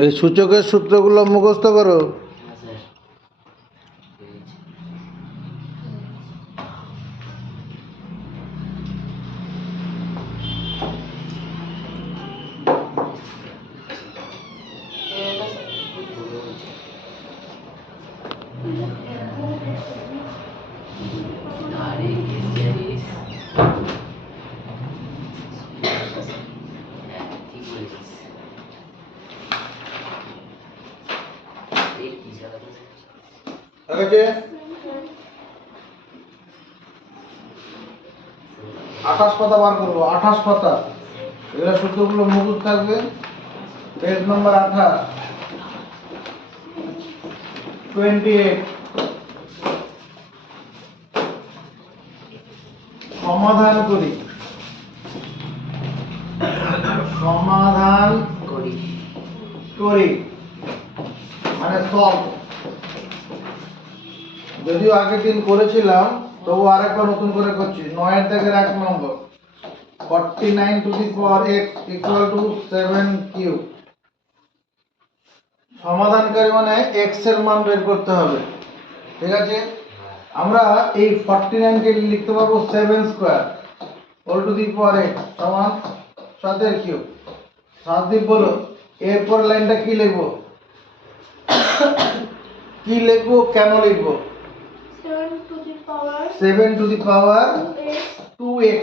এই সূচকের সূত্রগুলো মুখস্থ করো। ঠিক আছে, 28 পাতা বার করবো। 28 পাতা, এগুলো সূত্রগুলো মুখস্থ থাকবে। পেজ নম্বর 28, 28। সমাধান করি, সমাধান করি করি মানে সলভ। যদিও আগের দিন করেছিলাম, তবু আরেকবার নতুন করে করছি। 9 এর দাগের 1 নম্বর, 49 to the power x equal to 7 cube. সমাধানকারী মানে x এর মান বের করতে হবে। ঠিক আছে, আমরা এই 49 কে লিখতে পারবো 7 square whole to the power x সমান 7 এর কিউব। 7 দিয়ে বলো, এরপর লাইনটা কি লিখবো? কি লিখবো, কেন লিখবো? 7 টু দি পাওয়ার 2x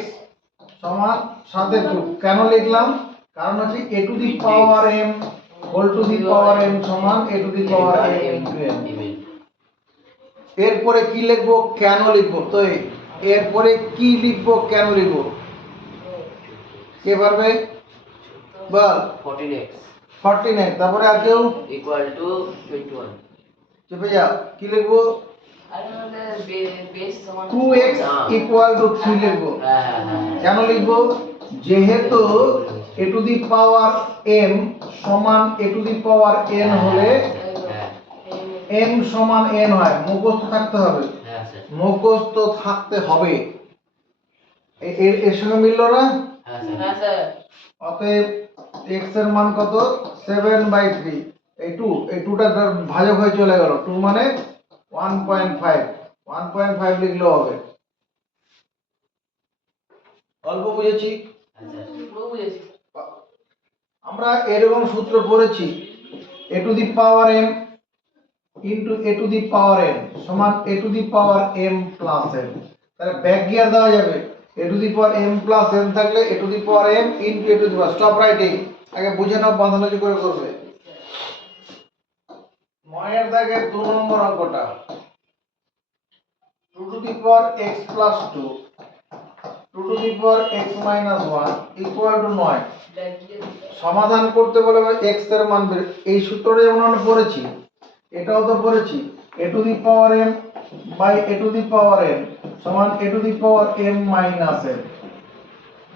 সমান 7 এর কিউব। কেন লিখলাম? কারণ হচ্ছে a to the power m whole to the power m সমান a to the power m into m। এরপরে কি লিখবো, কেন লিখবো? তো এরপরে কি লিখবো, কেন লিখবো? কে পারবে? বল। 14x তারপরে আর কেউ? Equal to 21। চেপে যাও, কি লিখবো? 2x ইকুয়াল টু 3 লিখবো। কেন লিখবো? যেহেতু a to the power m সমান a to the power n হলে m সমান n হয়। মুখস্থ থাকতে হবে, মুখস্থ থাকতে হবে। এর সঙ্গে মিললো না? হ্যাঁ স্যার। অতএব x এর মান কত? 7/3। এই 2, এই 2টা ভাজক হয়ে চলে গেল। 2 মানে 1.5, 1.5 লিখলেও হবে। অল্প বুঝেছি? আমরা এরকম সূত্র পড়েছি, a to the power m into a to the power n সমান a to the power m plus n। তাহলে ব্যাক গিয়ার দেওয়া যাবে। a to the power m plus n থাকলে a to the power m into a to the power, stop writing. আগে বুঝে নাও, বাঁধানোজি করে করবে। 9 এর দাগের 2 নম্বর অঙ্কটা, 2 to the power x plus 2 2 to the power x minus 1 equal to 9। সমাধান করতে বলে x এর মান বের। এই সূত্রটা যেমন আমরা পড়েছি, এটাও তো পড়েছি। a to the power m by a to the power n সমান a to the power m minus n।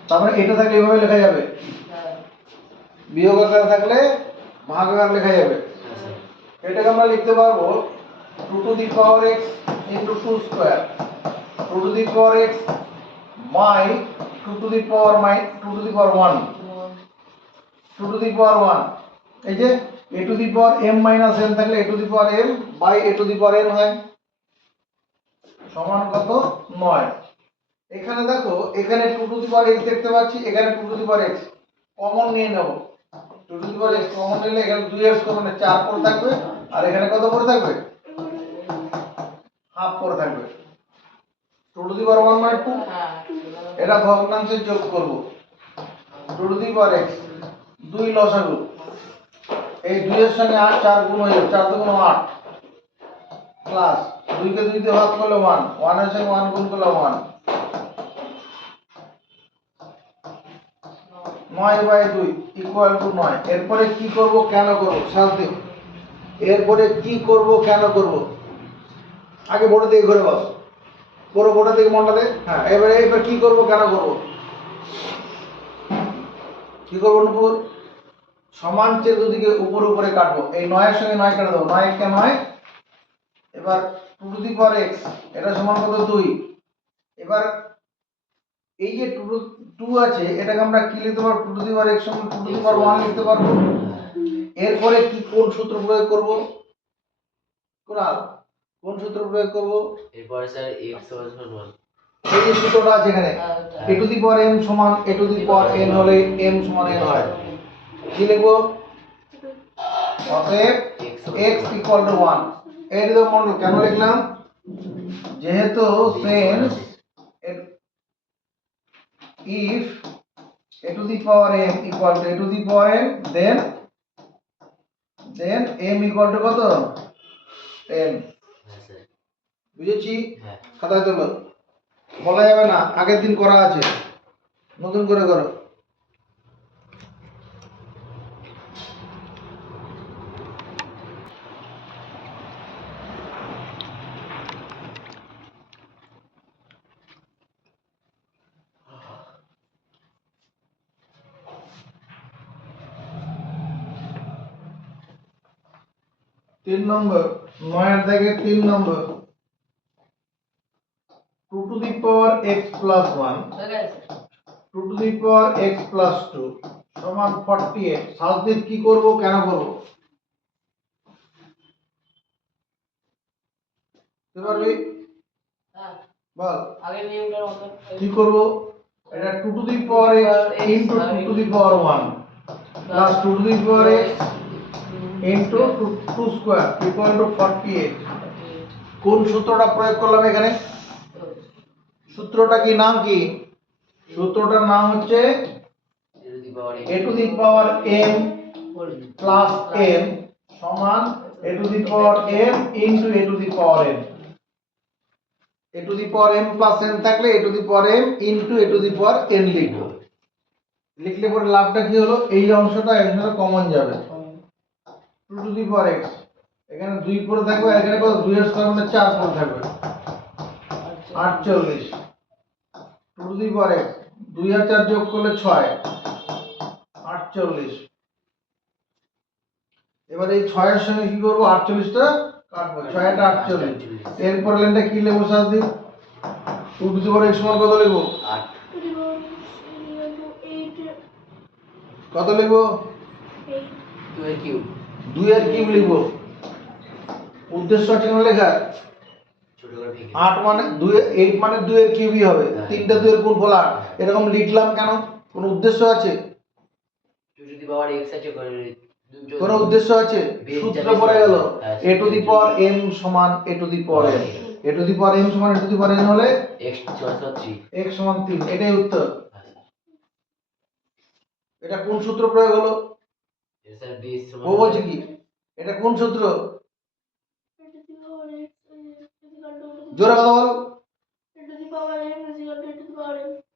তারপরে এটা থাকলে এইভাবে লেখা যাবে, বিয়োগ আকারে থাকলে ভাগ আকারে লেখা যাবে। এটাকে আমরা লিখতে পারবো 2 to the power x into 2 square 2 to the power x by 2 to the power 2 to the power 1 2 to the power 1। এই যে a to the power m minus n থাকলে a to the power m by a to the power n হয় সমান কত? 9। এখানে দেখো, এখানে 2 to the power x দেখতে পাচ্ছি, এখানে 2 to the power x common নিয়ে নেব। 2 to the power x common নিলে এখানে 2x কমন 4 পড়ে থাকবে, আর এখানে কত পড়ে থাকবে? হাফ পড়ে থাকবে। 2 টু দি পাওয়ার 1 মানে 2, এটা ভগ্নাংশে যোগ করব। 2 টু দি পাওয়ার x 2 লসাগু, এই 2 এর সঙ্গে 8 4 গুণ হয়ে যাবে, 4 2 8 প্লাস 2 কে 2 দিয়ে ভাগ করলে 1, 1 এর সঙ্গে 1 গুণ করলে 1, 9/2 ইকুয়াল টু 9। এরপরে কি করব, কেন করব? শান্তি। এরপরে কি করব, কেন করব? আগে বোর্ডে দিকে ঘুরে বস, পুরো বোর্ডের দিকে মনটা দে। হ্যাঁ, এবার কি করব, কেন করব? কি করব নূপুর? সমান চেয়ে দুদিকে উপরে উপরে কাটবো। এই 9 এর সঙ্গে 9 কেটে দেবো, 9 কে 9। এবার 2 টু দি পাওয়ার x এটা সমান কত? 2। এবার এই যে 2 আছে, এটাকে আমরা কি লিখতে পারবো? 2 টু দি পাওয়ার x সমান 2 টু দি পাওয়ার 1 লিখতে পারবো। এরপরে কি কোন সূত্র প্রয়োগ করব? কুনাল, কোন সূত্র প্রয়োগ করব? এরপরে স্যার x সমান 1। এই যে সূত্রটা আছে এখানে a to the power m সমান a to the power n হলে m সমান n হয়। কি লিখবো? অতএব x ইকুয়াল টু 1। এই তো মনে কেন লিখলাম? যেহেতু since if a to the power m equal to a to the power n then m equal to কত? n। হ্যাঁ স্যার। বুঝেছি? হ্যাঁ। খাতায় তোলো, বলা যাবে না আগের দিন করা আছে, নতুন করে করো। তিন নম্বর, 9 থেকে 3 নম্বর, 2 to the power x plus 1 2 to the power x plus 2 সমান 48। সালদিপ কি করব, কেন করব? বুঝতে পারবি? বল আগে নিয়মটার মতো কি করব? এটা 2 to the power x into 2 to the power 1 plus 2 to the power x into 2 square equal to 48। কোন সূত্রটা প্রয়োগ করলাম এখানে? সূত্রটা কি, নাম কি? সূত্রটার নাম হচ্ছে a to the power m plus n সমান a to the power m into a to the power n। a to the power m plus n থাকলে a to the power m into a to the power n লিখবো। লিখলে পরে লাভটা কি হলো? এই অংশটা এখানে কমন যাবে, 2 to the power x এখানে 2 পড়ে থাকবে, আর এখানে কত? 2 এর স্কয়ার মানে 4 পড়ে থাকবে, 48। 2 to the power x 2 আর 4 যোগ করলে 6, 48। এবার এই 6 এর সঙ্গে কি করব? 48টা কাটবো, 6 এটা 48। এরপর লাইনটা কি লিখবো সাজদীপ? 2 to the power x সমান কত লিখবো? 8। কত লিখবো? 2 এর কিউব। 2 এর কিউব লিখবো। উদ্দেশ্য আছে কেন লেখা? ছোট করে ভেঙে 8 মানে 2 8 মানে 2 এর কিউবই হবে, তিনটা 2 এর গুণফল 8। এরকম লিখলাম কেন? কোনো উদ্দেশ্য আছে? 2 টু দি পাওয়ার x আছে করে কোনো উদ্দেশ্য আছে? সূত্র পড়ে গেল a to the power m সমান a to the power n। a to the power m সমান a to the power n হলে x সমান 3। x সমান 3। এটাই উত্তর। এটা কোন সূত্র প্রয়োগ হলো? স্যার বেস ও বলছে কি এটা কোন সূত্র? জোরে কথা বল।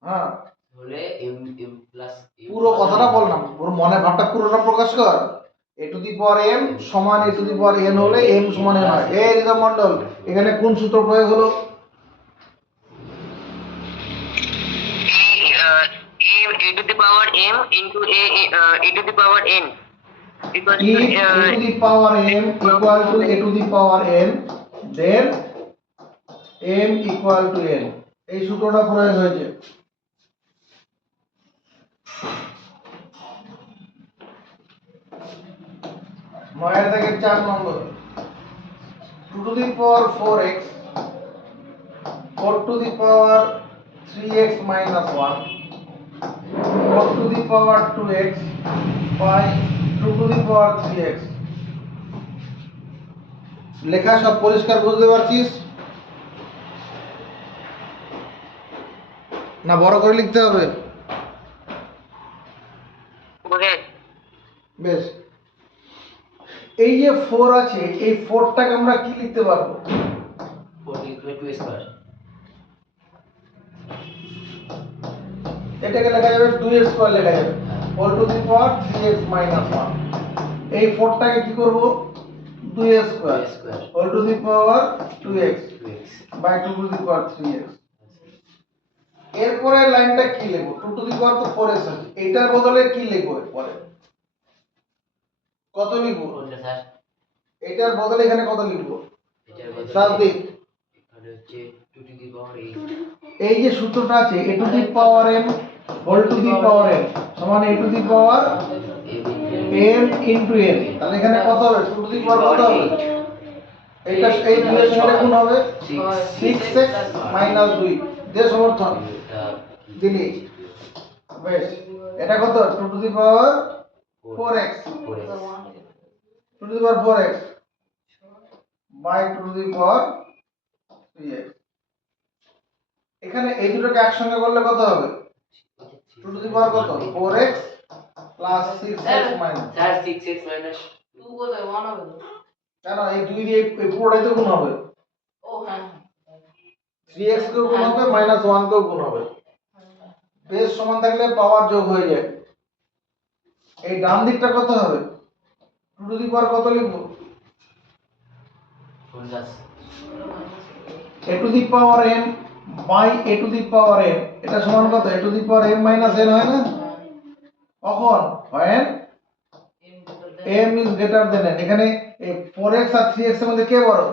হ্যাঁ, হলে m প্লাস পুরো কথাটা বল না, পুরো মনে ভাবটা পুরোটা প্রকাশ কর। a to the power m সমান a to the power n হলে m সমান n হয়। এই রিদম মণ্ডল, এখানে কোন সূত্র প্রয়োগ হলো? a to the power m into a to the power n equals If to a to the power m equal to a to the power n then m equal to n। এই সূত্রটা প্রয়োগ হয়েছে। নয় থেকে 4 নম্বর, 2 to the power 4x 4 to the power 3x minus 1 4 to the power 2x by 2 to the power 3x। লেখা সব পরিষ্কার বুঝতে পারছিস না? বড় করে লিখতে হবে? বেশ, এই যে 4 আছে, এই 4টাকে আমরা কি লিখতে পারবো? 4 লিখলে 2 স্কয়ার। এটাকে লেখা যাবে 2 এর স্কয়ার লেখা যাবে, whole to the power 3x minus 1। এই 4টাকে কি করব? 2 এর square whole to the power 2x by 2 to the power 3x। এরপরে লাইনটা কি লিখব? 2 টু দি পাওয়ার তো 4x আছে, এটার বদলে কি লিখব? এরপরে কত লিখব? কোনটা স্যার? এটার বদলে এখানে কত লিখব? এটার বদলে সাবদিক এখানে হচ্ছে 2 টু দি পাওয়ার 8। এই যে সূত্রটা আছে a to the power n whole to the power n সমান a to the power m m into n, তাহলে এখানে কত হবে? 2 টু দি পাওয়ার কত হবে? এটা এই দুইয়ের সঙ্গে গুণ হবে 6x মাইনাস 2 যে সমর্থন দিলি বেশ। এটা কত? 2 to the power 4x, 2 to the power 4x by 2 to the power 3x। এখানে এই দুটোকে একসঙ্গে করলে কত হবে? 2 টু দি পাওয়ার কত? 4x plus 6x minus, sir 6x minus কেন এই 2 দিয়ে এই পুরোটাই তো গুণ হবে। 3x কেও গুণ হবে মাইনাস 1 কেও গুণ হবে। বেস সমান থাকলে পাওয়ার যোগ হয়ে যায়। এই ডান দিকটা কত হবে? 2 টু দি পাওয়ার কত লিখবো? a to the power m by a to the power m, এটা সমান কত? a to the power m minus n হয় না? কখন? when m is greater than n। এখানে এই 4x আর 3x এর মধ্যে কে বড়?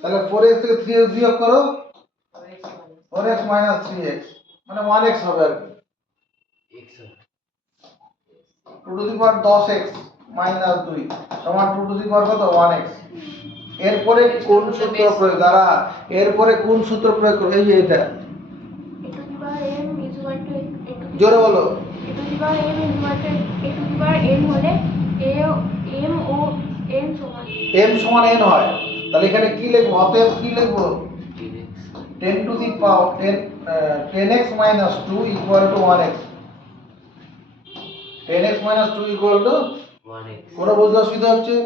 তাহলে 4x থেকে 3x বিয়োগ করো, 4x মাইনাস 3x মানে 1x হবে আর কি। 2 to the power 10x minus 2 সমান 2 টু দি পাওয়ার কত? 1x। এরপরে কোন সূত্র প্রয়োগ? দ্বারা এরপরে কোন সূত্র প্রয়োগ করব? এই যে এটা, জোরে বলো। m সমান n হয়, তাহলে এখানে কি লিখবো? অতএব কি লিখবো? 10 to the power 10x minus 2 equal to 1x। 10x minus 2 equal to 1x। কোনো বুঝতে অসুবিধা হচ্ছে?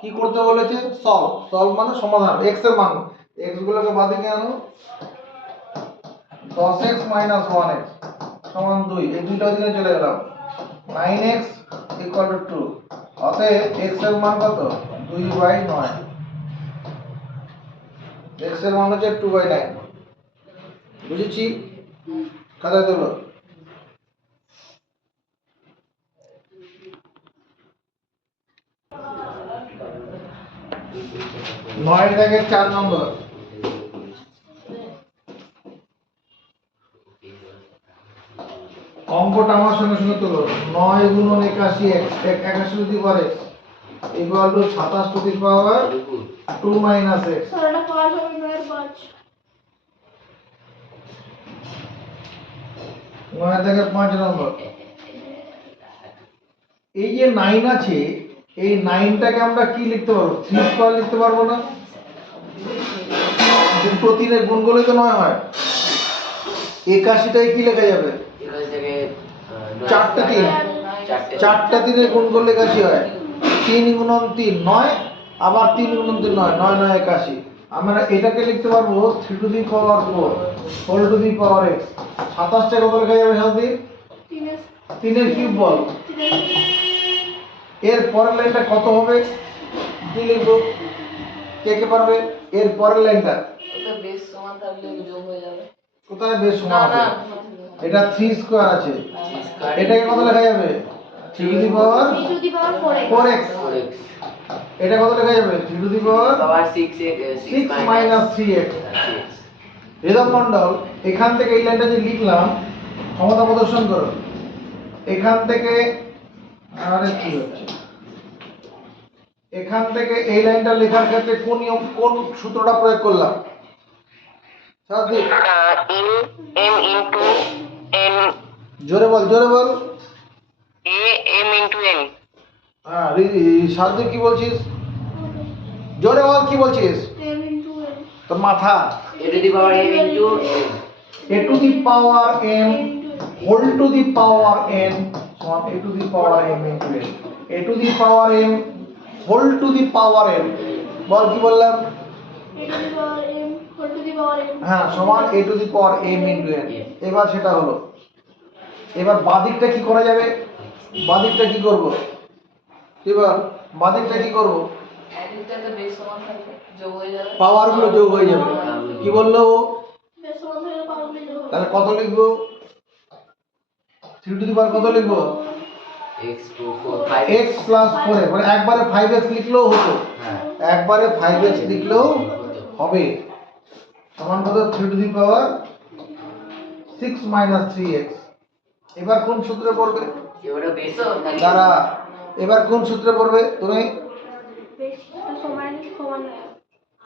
কি করতে বলেছে? সলভ। সলভ মানে সমাধান। x এর মান, x গুলোকে বাদিকে আনো, 10x minus 1x সমান 2, এই দুইটা দিকে চলে গেলাম, 9x equal to 2। অতএব x এর মান কত? 2/9। x এর মান হচ্ছে 2/9। বুঝেছি? খাতায় তোলো। 9 দাগের 4 নম্বর অঙ্কটা আমার সঙ্গে সঙ্গে তোলো। 9 গুণন 81 81 to the power x equal two 27 to the power 2 minus x। 9 থেকে 5 নম্বর, এই যে 9 আছে, এই 9টাকে আমরা কি লিখতে পারবো? 3 স্কয়ার লিখতে পারবো না? দুটো 3 এর গুণ করলে তো 9 হয়। 81টাই কি লেখা যাবে? এখান থেকে চারটে 3, চারটা 3 এর গুণ করলে 81 হয়। 3 গুণন 3 9, আবার 3 গুণন 3 9, 9 9 81। আমরা এটাকে লিখতে পারবো 3 to the power 4 whole to the power x। 27টা কত লেখা যাবে সাথী? 3 এর কিউব বল। এর পরের লাইনটা কত হবে? কি লিখবো? কে কে পারবে? এর পরের লাইনটা কোথায়? বেশ সমান আছে, এটা 3 স্কয়ার আছে, এটাকে কত লেখা যাবে? 3 টু দি পাওয়ার 4x। এটা কত লেখা যাবে? 3 to the power 6 minus 3x। হৃদয় মণ্ডল, এখান থেকে এই লাইনটা যে লিখলাম, ক্ষমতা প্রদর্শন করো। এখান থেকে আরে কি হচ্ছে, এখান থেকে এই লাইনটা লেখার ক্ষেত্রে কোন নিয়ম, কোন সূত্রটা প্রয়োগ করলাম? সাথী m into n, জোরে বল, জোরে বল। m into n, হ্যাঁ সাথী কি বলছিস? জোরে বল, কি বলছিস? তোর মাথা। a to the power m into n। a to the power m whole to the power n সমান a to the power m into n। a to the power m whole to the power m, বল কি বললাম? হ্যাঁ সমান a to the power m into n। এবার সেটা হলো। এবার বাদিকটা কি করা যাবে? বাদিকটা কি করব? এবার বাদিকটা কি করব? পাওয়ার গুলো যোগ হয়ে যাবে। কি বললো? তাহলে কত লিখবো? 3 টু দি পাওয়ার কত লিখবো? x to 4 5 x প্লাস 4 মানে একবারে 5x লিখলেও হতো, হ্যাঁ একবারে 5x লিখলেও হবে। সমান কত? 3 to the power 6 minus 3x। এবার কোন সূত্রে পড়বে? এবারে বেশি দ্বারা এবার কোন সূত্রে পড়বে তুমি?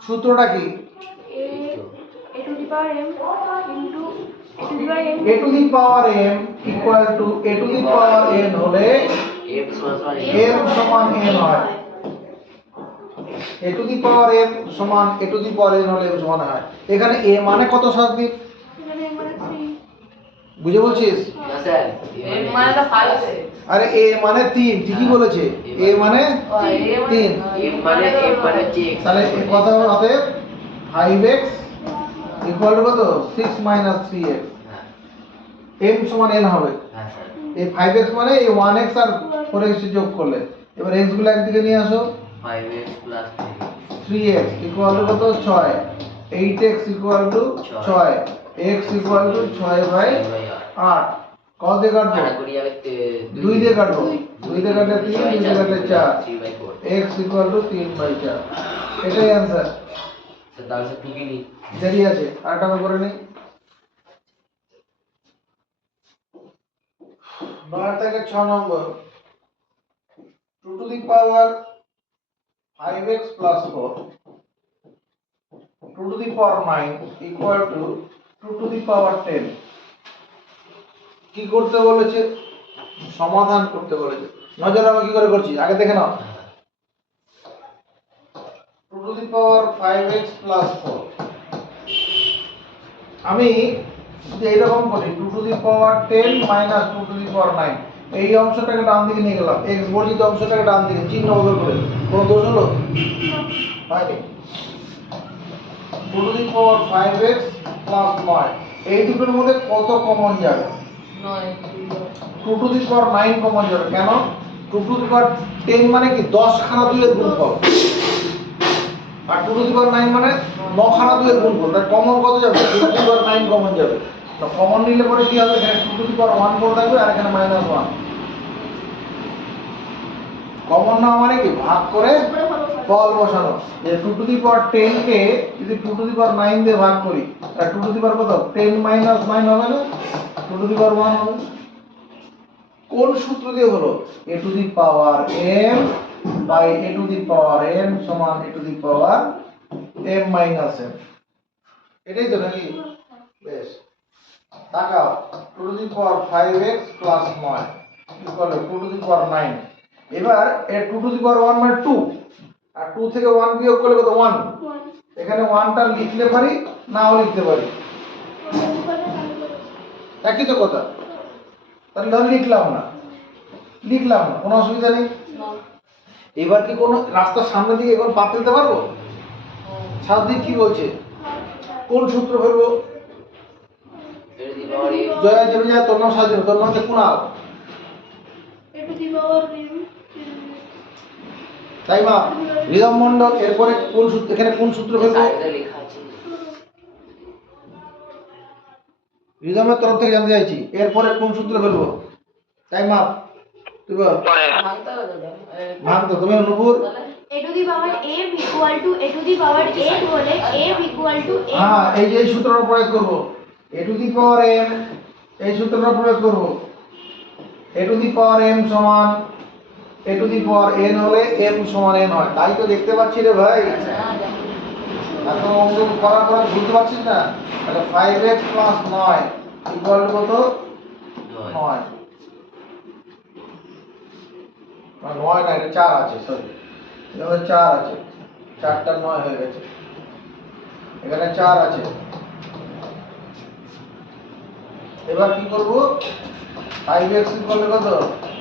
সূত্রটা কি? a to the power m into a to the power m a to the power m equal to a to the power n হলে m সমান m সমান n হয়। a to the power m সমান a to the power n হলে m সমান হয়। এখানে a মানে কত শাস্তি এখানে মানে 3 বুঝে বলছিস? না স্যার m মানে তো 5 আছে আরে a মানে 3 ঠিকই বলেছে, a মানে 3 m মানে হচ্ছে x তাহলে এই কথা হবে 5x ইকুয়াল টু কত 6 মাইনাস 3x হ্যাঁ m সমান n হবে। হ্যাঁ স্যার এই 5x মানে এই 1x আর 4x যোগ করলে এবার x গুলো একদিকে নিয়ে আসো 5x plus 3x equal to কত 6 8x equal to 6 x equal to 6 by 8 কত দিয়ে কাটবো 2 দিয়ে কাটবো 2 দিয়ে কাটলে 3 2 দিয়ে কাটলে 4 3/4 x ইকুয়াল টু 3 বাই 4 এটাই आंसर স্যার তাহলে স্যার টুকি নি দেরি আছে আরেকটা আমি করে নিই 9 থেকে 6 নম্বর 2 to the power 5x plus 4 2 to the power 9 equal to 2 to the power 10 কি করতে বলেছে সমাধান করতে বলেছে নজর রাখো কি করে করছি আগে দেখে নাও 2 to the power 5x plus 4 আমি যদি এরকম করি 2 to the power 10 minus 2 to the power 9 এই অংশটাকে ডান দিকে নিয়ে গেলাম x বর্জিত অংশটাকে ডান দিকে চিহ্ন বদল করে কোনো দোষ হলো হয়নি 2 to the power 5x plus 9 এই দুটোর মধ্যে কত কমন যাবে 2 to the power 9 কমন যাবে কেন 2 to the power 10 মানে কি 10 খানা 2 এর গুণফল আর 2 to the power 9 মানে 9 খানা 2 এর গুণফল তার কমন কত যাবে 2 to the power 9 কমন যাবে তো কমন নিলে পরে কি হবে এখানে 2 to the power 1 পড়ে থাকবে আর এখানে -1 কমন না মানে কি ভাগ করে ফল বসানো যে 2 to the power 10 কে যদি 2 to the power 9 দিয়ে ভাগ করি তাহলে 2 to the power কত 10 - 9 হবে না 2 to the power 1 হবে কোন সূত্র দিয়ে হলো a to the power m by a to the power n সমান a to the power m minus n এটাই তো নাকি বেশ তাকাও 2 to the power 5x plus 9 equal to 2 to the power 9 এবার এর 2 to the power 1 মানে 2 আর 2 থেকে 1 বিয়োগ করলে কত 1 এখানে 1টা লিখতে পারি নাও লিখতে পারি একই তো কথা তাহলে ধর লিখলাম না কোনো অসুবিধা নেই এবার কি কোনো রাস্তার সামনে দিকে এখন পা ফেলতে পারবো সাদিক কি বলছে কোন সূত্র ফেলবো জয়া চলে যায় তোর নাম সাজিব তোর নাম হচ্ছে Kunal a to the power m তাই মা রিদম মণ্ডল এরপরে কোন সূত্র এখানে কোন সূত্র ফেলবো সাইডে লেখা আছে রিদমের তরফ থেকে জানতে চাইছি এরপরে কোন সূত্র ফেলবো তাই মা তুই বল পরে ভাগ তো তুমি অনুপুর a to the power m equal to a to the power n হলে m equal to n হ্যাঁ এই যে এই সূত্রটা প্রয়োগ করব a to the power m এই সূত্রটা প্রয়োগ করব a to the power m সমান a to the power n হলে m সমান n হয় তাই তো দেখতে পাচ্ছি রে ভাই এত অঙ্ক করার পর বুঝতে পারছিস না তাহলে 5x 9 ইকুয়াল টু কত 9 9 না এটা 4 আছে সরি এখানে 4 আছে 4টা 9 হয়ে গেছে এখানে 4 আছে এবার কি করব 5x ইকুয়াল টু কত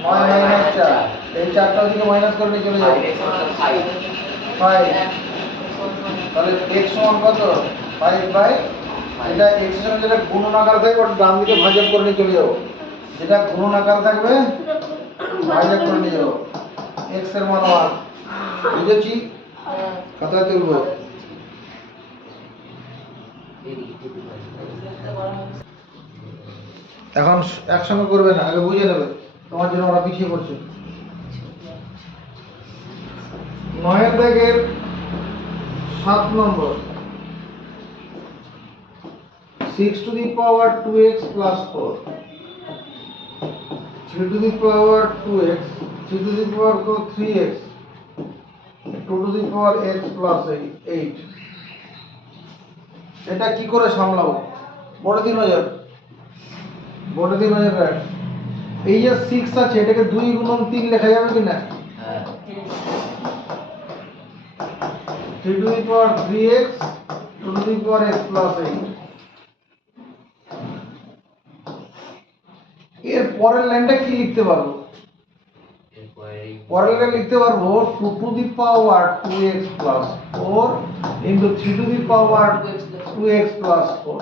9 মাইনাস 4 এই 4টা দিকে মাইনাস করে নিয়ে চলে যাবে 5 তাহলে x সমান কত 5 বাই এটা x এর সঙ্গে যেটা গুণন আকার থাকবে ওটা ডান দিকে ভাজক করে নিয়ে চলে যাব যেটা গুণন আকার থাকবে ভাজক করে নিয়ে যাব x এর মান 1 বুঝেছি খাতায় তুলব এখন একসঙ্গে করবে না আগে বুঝে নেবে তোমার জন্য ওরা পিছিয়ে পড়ছে 9 এর দাগের 7 নম্বর 6 to the power 2x plus 4 3 to the power 2x, 3 to the power 3x, 2 to the power x plus 8. এটা কি করে সামলাবো? বোর্ডে দিন নজর, বোর্ডে দিন নজর রাখ। এই যে 6 আছে এটাকে 2 গুণন 3 লেখা যাবে কি না? হ্যাঁ 3 to the power 3x, 2 to the power x plus 8. এর পরের লাইনটা কি লিখতে পারবো? এরপরে পরের লাইন লিখতে পারবো 2 to the power 2x plus 4 into 3 to the power 2x plus 4.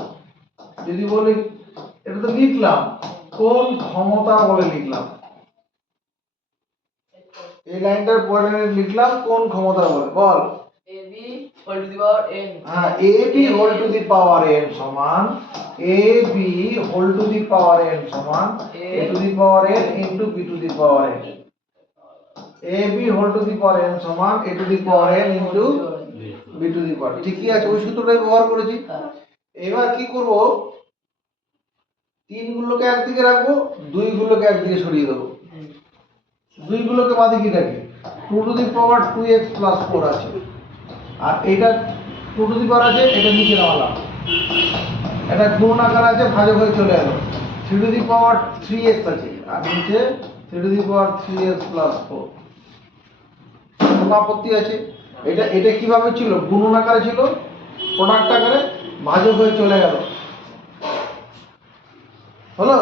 যদি বলি এটা তো লিখলাম, কোন ক্ষমতা বলে লিখলাম, এই লাইনটার পরে লিখলাম কোন ক্ষমতা বলে বল। AB whole to the power n. হ্যাঁ ab whole to the power n সমান ab whole to the power n সমান a to the power n into b to the power n। ab whole to the power n সমান a to the power n into b to the power। ঠিকই আছে, ওই সূত্রটাই ব্যবহার করেছি। এবার কি করব, 3 গুলোকে একদিকে রাখবো, 2 গুলোকে একদিকে সরিয়ে দেবো। 2 গুলোকে বাদিকে রাখি, 2 to the power 2x plus 4 আছে, আর এটা 2 to the power আছে, এটা নিচে নামালাম, এটা গুণ আকার আছে, ভাজক হয়ে চলে এলো। 3 to the power 3x আছে, আর নিচে 3 to the power 3x plus 4। কোনো আপত্তি আছে? এটা এটা কিভাবে ছিল? গুণন আকারে ছিল, প্রোডাক্ট আকারে ভাজক হয়ে চলে গেল। হলো?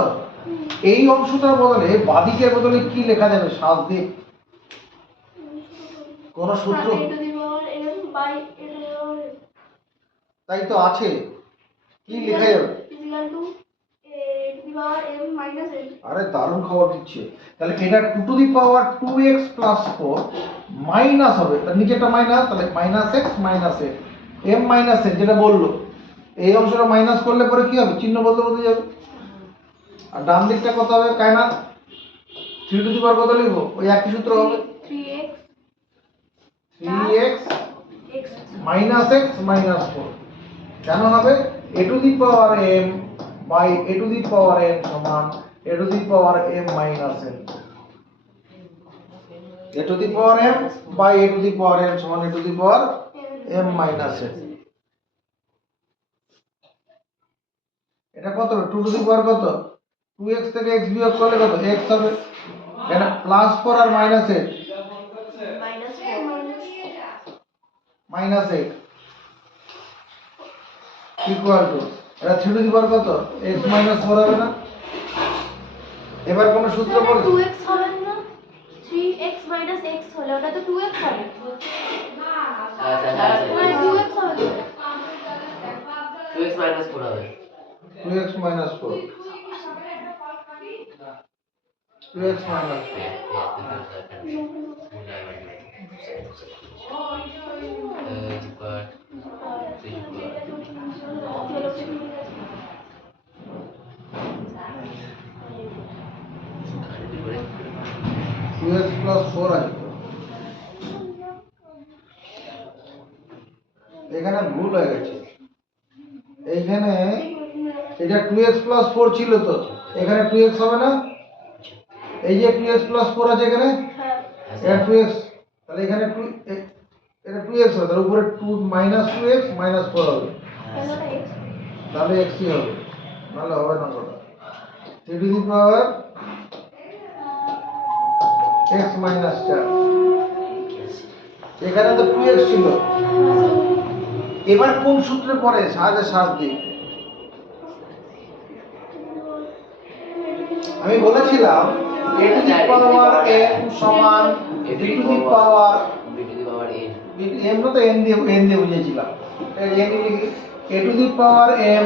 এই অংশটার বদলে বাদিকের বদলে কি লেখা যাবে? সাজ দিয়ে কোন সূত্র? a to the power m by a to the power m তাই তো আছে, কি লেখা যাবে? is equal to a to the power m minus n। আরে দারুণ খবর দিচ্ছে। তাহলে এটা 2 to the power 2x plus 4 minus হবে, তার নিচেটা মাইনাস, তাহলে minus x minus n, m minus n যেটা বললো, এই অংশটা মাইনাস করলে পরে কি হবে? চিহ্ন বদলে যাবে। আর ডান দিকটা কত হবে? কায়না 3 to the power কত লিখবো? ওই একই সূত্র হবে, 3x 3x x minus x minus 4। কেন হবে? a to the power m by a to the power n সমান a to the power m minus n। a to the power m by a to the power n সমান a to the power m minus n। এটা কত হবে? 2 to the power কত? 2x থেকে x বিয়োগ করলে কত? x হবে। এখানে প্লাস 4 আর minus 8, minus 4 minus 8 equal to, এটা 3 to the power কত? x minus 4 হবে না? এবার কোন সূত্র পড়ে? 2x হবে না, 3x minus x হলে ওটা তো 2x হবে, আচ্ছা হ্যাঁ মানে 2x হবে। 2x minus 4 হবে। 2x minus 4, 2x minus 4। Two X plus 4 আছে তো। এখানে ভুল হয়ে গেছে, এইখানে এটা 2x plus 4 ছিল তো, এখানে 2x হবে না? এই যে 2x plus 4 আছে এখানে, এটা 2x, তাহলে এখানে 2 এটা 2x হবে, তার উপরে 2 minus 2x minus 4 হবে, তাহলে x ই হবে, নাহলে হবে না কত? 3 to the power x minus 4। এখানে তো 2x ছিল, এবার কোন সূত্রে পড়ে? সাজে সাজ দিই। আমি বলেছিলাম a to the power m সমান a to the power b to the power n। m না তো n দিয়ে বুঝিয়েছিলাম, এই n লিখি, a to the power m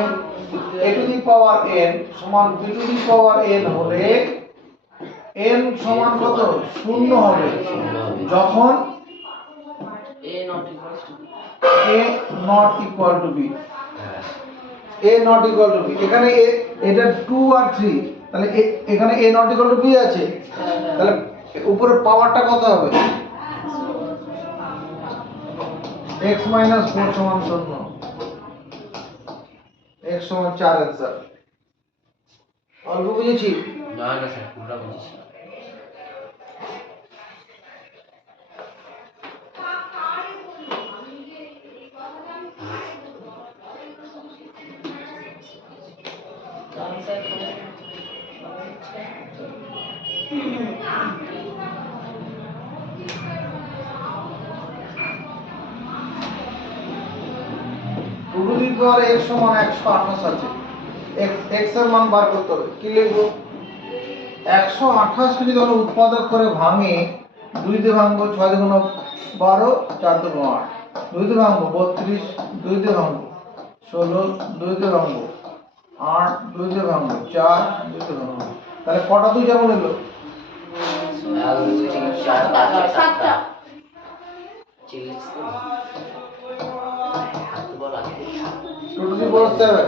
a to the power n সমান b to the power n হলে n সমান কত? 0 হবে যখন A not equals to B. a not equal to b। হ্যাঁ a not equal to b, এখানে এটা 2 আর 3, তাহলে এখানে a not equal to b আছে, তাহলে উপরের পাওয়ারটা কত হবে? x minus 4 সমান 0, x সমান 4 অ্যান্সার। অল্প বুঝেছি? না না স্যার পুরোটা বুঝেছি। Answer two to the power x সমান 128 আছে। x এর মান বার করতে হবে। কি লিখবো? 128 কে যদি আমরা উৎপাদক করে ভাঙি, 2 দিয়ে ভাঙবো, 6 দিয়ে গুণ 12, 4 দিয়ে গুণ 8, 2 দিয়ে ভাঙবো 32, 2 দিয়ে ভাঙবো 16, 2 দিয়ে ভাঙবো 8, 2 দিয়ে ভাঙবো 4, 2 দিয়ে ভাঙবো। তাহলে কটা 2 যেমন এলো? 1 2 3 4 5 সাতটা। 7টা চিলিস তো হাতে বল আছে 2 টু দি পাওয়ার 7,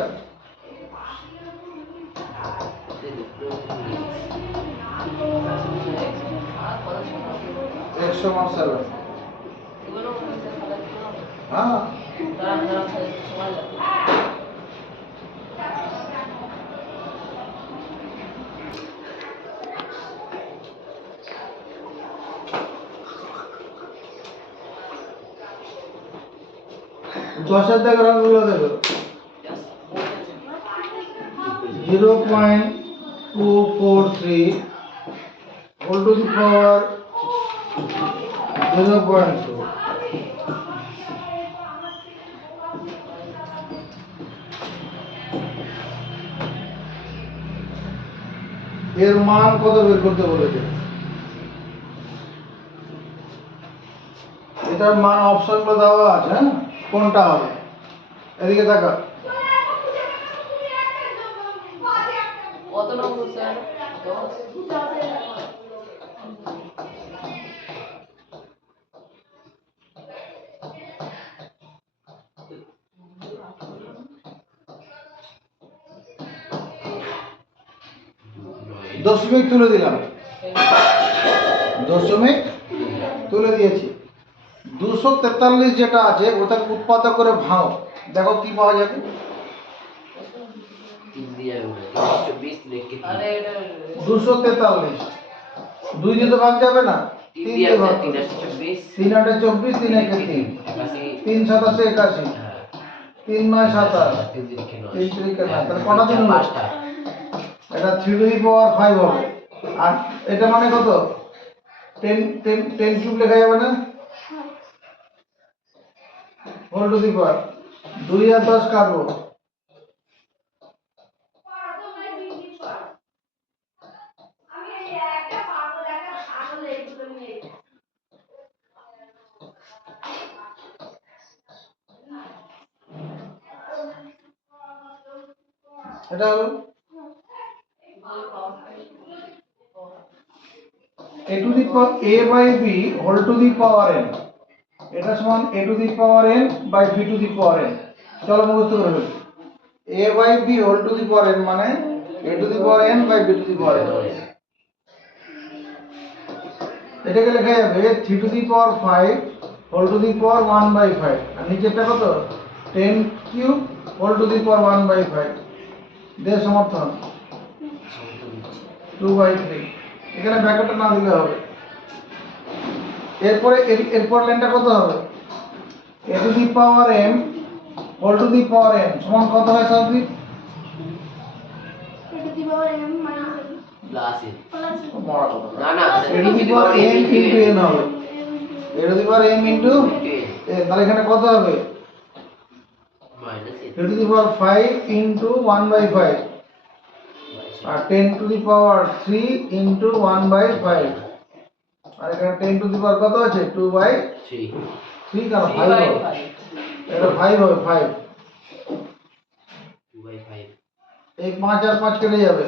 x সমান 7। হ্যাঁ, দশের দাগের অঙ্কগুলো দেখো। 0.243 whole to the power 0.2। এর মান কত বের করতে বলেছে? এটার মান অপশনগুলো দেওয়া আছে, হ্যাঁ? কোনটা হবে? এদিকে তাকা। কত নম্বর স্যার? 10 দশমিক তুলে দিলাম, দশমিক তুলে দিয়েছি। 243 যেটা আছে ওটাকে উৎপাদক করে ভাঙো, দেখো কি পাওয়া যাবে। 3 দিয়ে যাবে 320 লিখে আরে এটা 243 2 দিয়ে তো ভাগ যাবে না, 3 3 দিয়ে দিয়ে ভাগ আছে করো। 324 3 8 24, 3 1 3, 3 7 81, হ্যাঁ 3 9 27, 3 দিয়ে লিখে নাও 3 3 9। তাহলে কটা দিন হলো? 5টা এটা 3 টু দি পাওয়ার 5 হবে। আর এটা মানে কত? 10 10 10 কিউব লেখা যাবে না? হোল টু দি পাওয়ার 2 আর 10 কাটবো, এটা হলো a to the power a by b whole to the power n। এটা সমান a to the power n by b to the power n। চলো মুখস্থ করে ফেলি। a by b whole to the power n মানে a to the power n by b to the power n। এটাকে লেখা যাবে 3 to the power 5 whole to the power 1 by 5। আর নিচেরটা কত? 10 cube whole to the power 1 by 5। দে সমর্থন 2 by 3। এখানে ব্র্যাকেটটা না দিলে হবে। এরপর লাইনটা কত হবে? a to the power m whole to the power n সমান কত হয় subject? a to the power m minus n plus plus মরা কথা। না না a to the power m into n হবে। a to the power m into n, তাহলে এখানে কত হবে? Minus a to the power 5 into 1 by 5 আর 10 to the power 3 into 1 by 5। আর এখানে 10 to the power কত আছে? 2 by 3 3 কেন 5 হবে? এটা 5 হবে 5। 2 by 5 এই 5 আর 5 কেটে যাবে।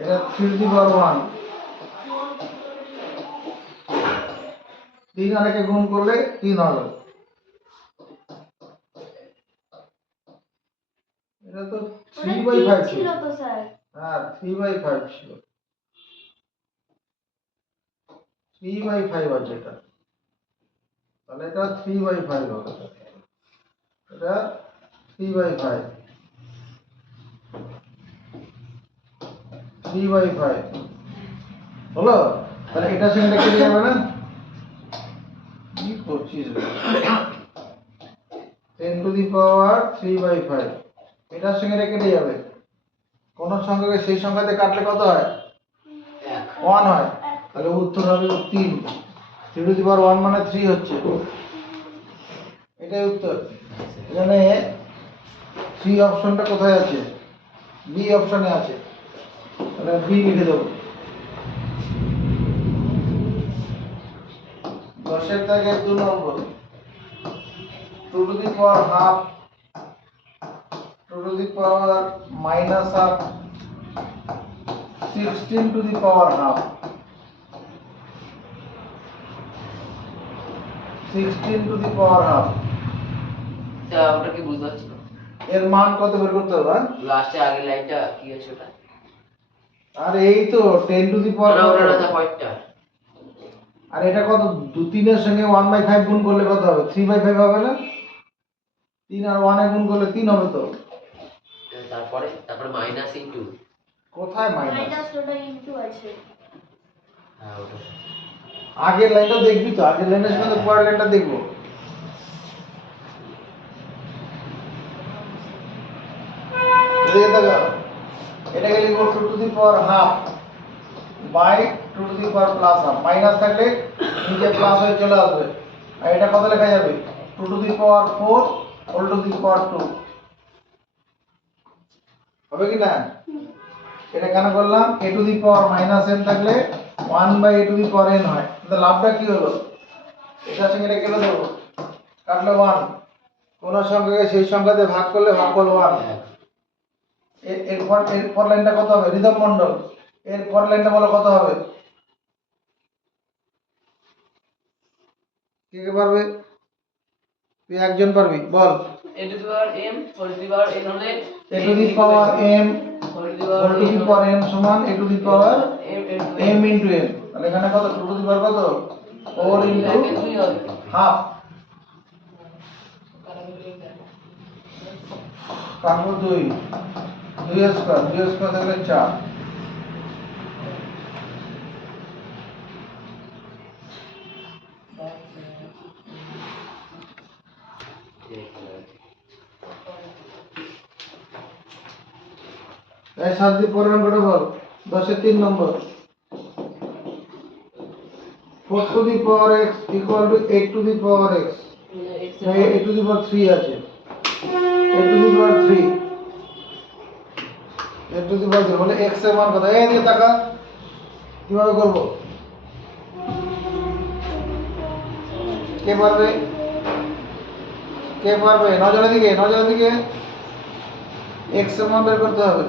এটা 3 to the power 1। 3 আর একে গুণ করলে 3 হবে। এটা তো 3 by 5 ছিল। ছিল তো স্যার। হ্যাঁ 3 by 5 ছিল। 3 by 5 আছে এটা। তাহলে এটা 3 by 5 হবে। এটা 3/5 3/5 হলো। তাহলে এটার সঙ্গে এটা কেটে যাবে না? কি করছিস রে? 10 টু দি পাওয়ার 3/5 এটার সঙ্গে এটা কেটে যাবে। কোন সংখ্যাকে সেই সংখ্যাতে কাটলে কত হয়? 1 হয়। তাহলে উত্তর হবে 3। 3 টু দি পাওয়ার 1 মানে 3 হচ্ছে। এটাই উত্তর। এখানে 3 অপশনটা কোথায় আছে? বি অপশনে আছে। তাহলে বি লিখে দেবো। 10 এর দাগে 2 নম্বর 2 to the power half 2 to the power minus half 16 to the power half 16 to the power half তা ওটা কি বুঝতে পারছি না। এর মান কত বের করতে হবে? হ্যাঁ? লাস্টে আগের লাইনটা কি আছে ওটা? আর এই তো 10 টু দি পাওয়ার ওটা ওটা না পয়েন্টটা। আর এটা কত? 2 3 এর সঙ্গে 1/5 গুণ করলে কত হবে? 3/5 হবে না? 3 আর 1 এ গুণ করলে 3 হবে তো। তারপরে মাইনাস ইনটু। কোথায় মাইনাস? মাইনাসটা ইনটু আছে। হ্যাঁ ওটা। আগের লাইনটা দেখবি তো, আগের লাইনের সঙ্গে পরের লাইনটা দেখবো। এদিকে তাকাও। এটাকে লিখবো 2 to the power half by 2 to the power plus half. Minus থাকলে নিচে প্লাস হয়ে চলে আসবে। আর এটা কত লেখা যাবে? 2 to the power 4 whole to the power 2 হবে কি না? এটা কেন করলাম? a to the power minus n থাকলে 1/a to the power n হয়। তাহলে লাভটা কি হলো? এটার সঙ্গে এটা কেটে দেবো, কাটলে 1। কোন সংখ্যাকে সেই সংখ্যাতে ভাগ করলে ভাগফল 1। এরপর লাইনটা কত হবে? রিদম মণ্ডল, এরপর লাইনটা বলো কত হবে? কে কে পারবে? তুই একজন পারবি, বল। a to the power m whole to the power n হলে a to the power m whole to the whole power to the power n সমান a to the power m into n। তাহলে এখানে কত? 2 to the power কত? 4 into half. তারপর 2 2 square, 2 square থাকলে 4। এই 7 দিয়ে পরের অঙ্কটা বল। 10 এর 3 নম্বর 4 to the power x equal to 8 to the power x। এই a টু দি পাওয়ার 3 আছে। a to the power 3 a to the power 3 বলে x এর মান কত? এই দিকে তাকা, কিভাবে করব? কে পারবে? কে পারবে? নজরের দিকে, নজরের দিকে। x এর মান বের করতে হবে।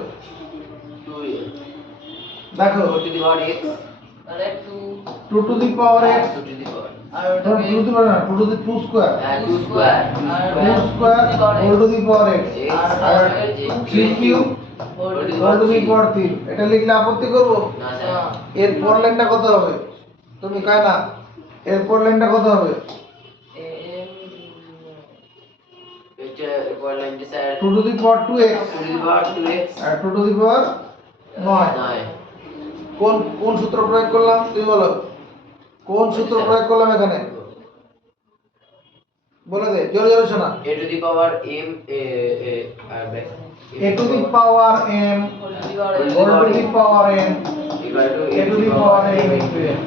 2 দেখো whole to the power x তাহলে 2 to the power x 2 to the power আর no, 2 টু দি পাওয়ার না, 2 to the 2 square, 2 square 2 square whole to the power x আর 3 cube whole to the whole to the power 3। এটা লিখলে আপত্তি করব? না sir এর পর লাইনটা কত হবে? তুমি কয় না, এর পর লাইনটা কত হবে? m এটা পরের লাইনটা sir 2 to the power 2x 2 to the power 2x আর 2 টু দি পাওয়ার 9। 9 কোন কোন সূত্র প্রয়োগ করলাম তুমি বলো? কোন সূত্র প্রয়োগ করলাম এখানে? বলে দে, জোরে জোরে শোনা। a to the power m a to the power m whole to the power whole to the power n equal to a to the power m into n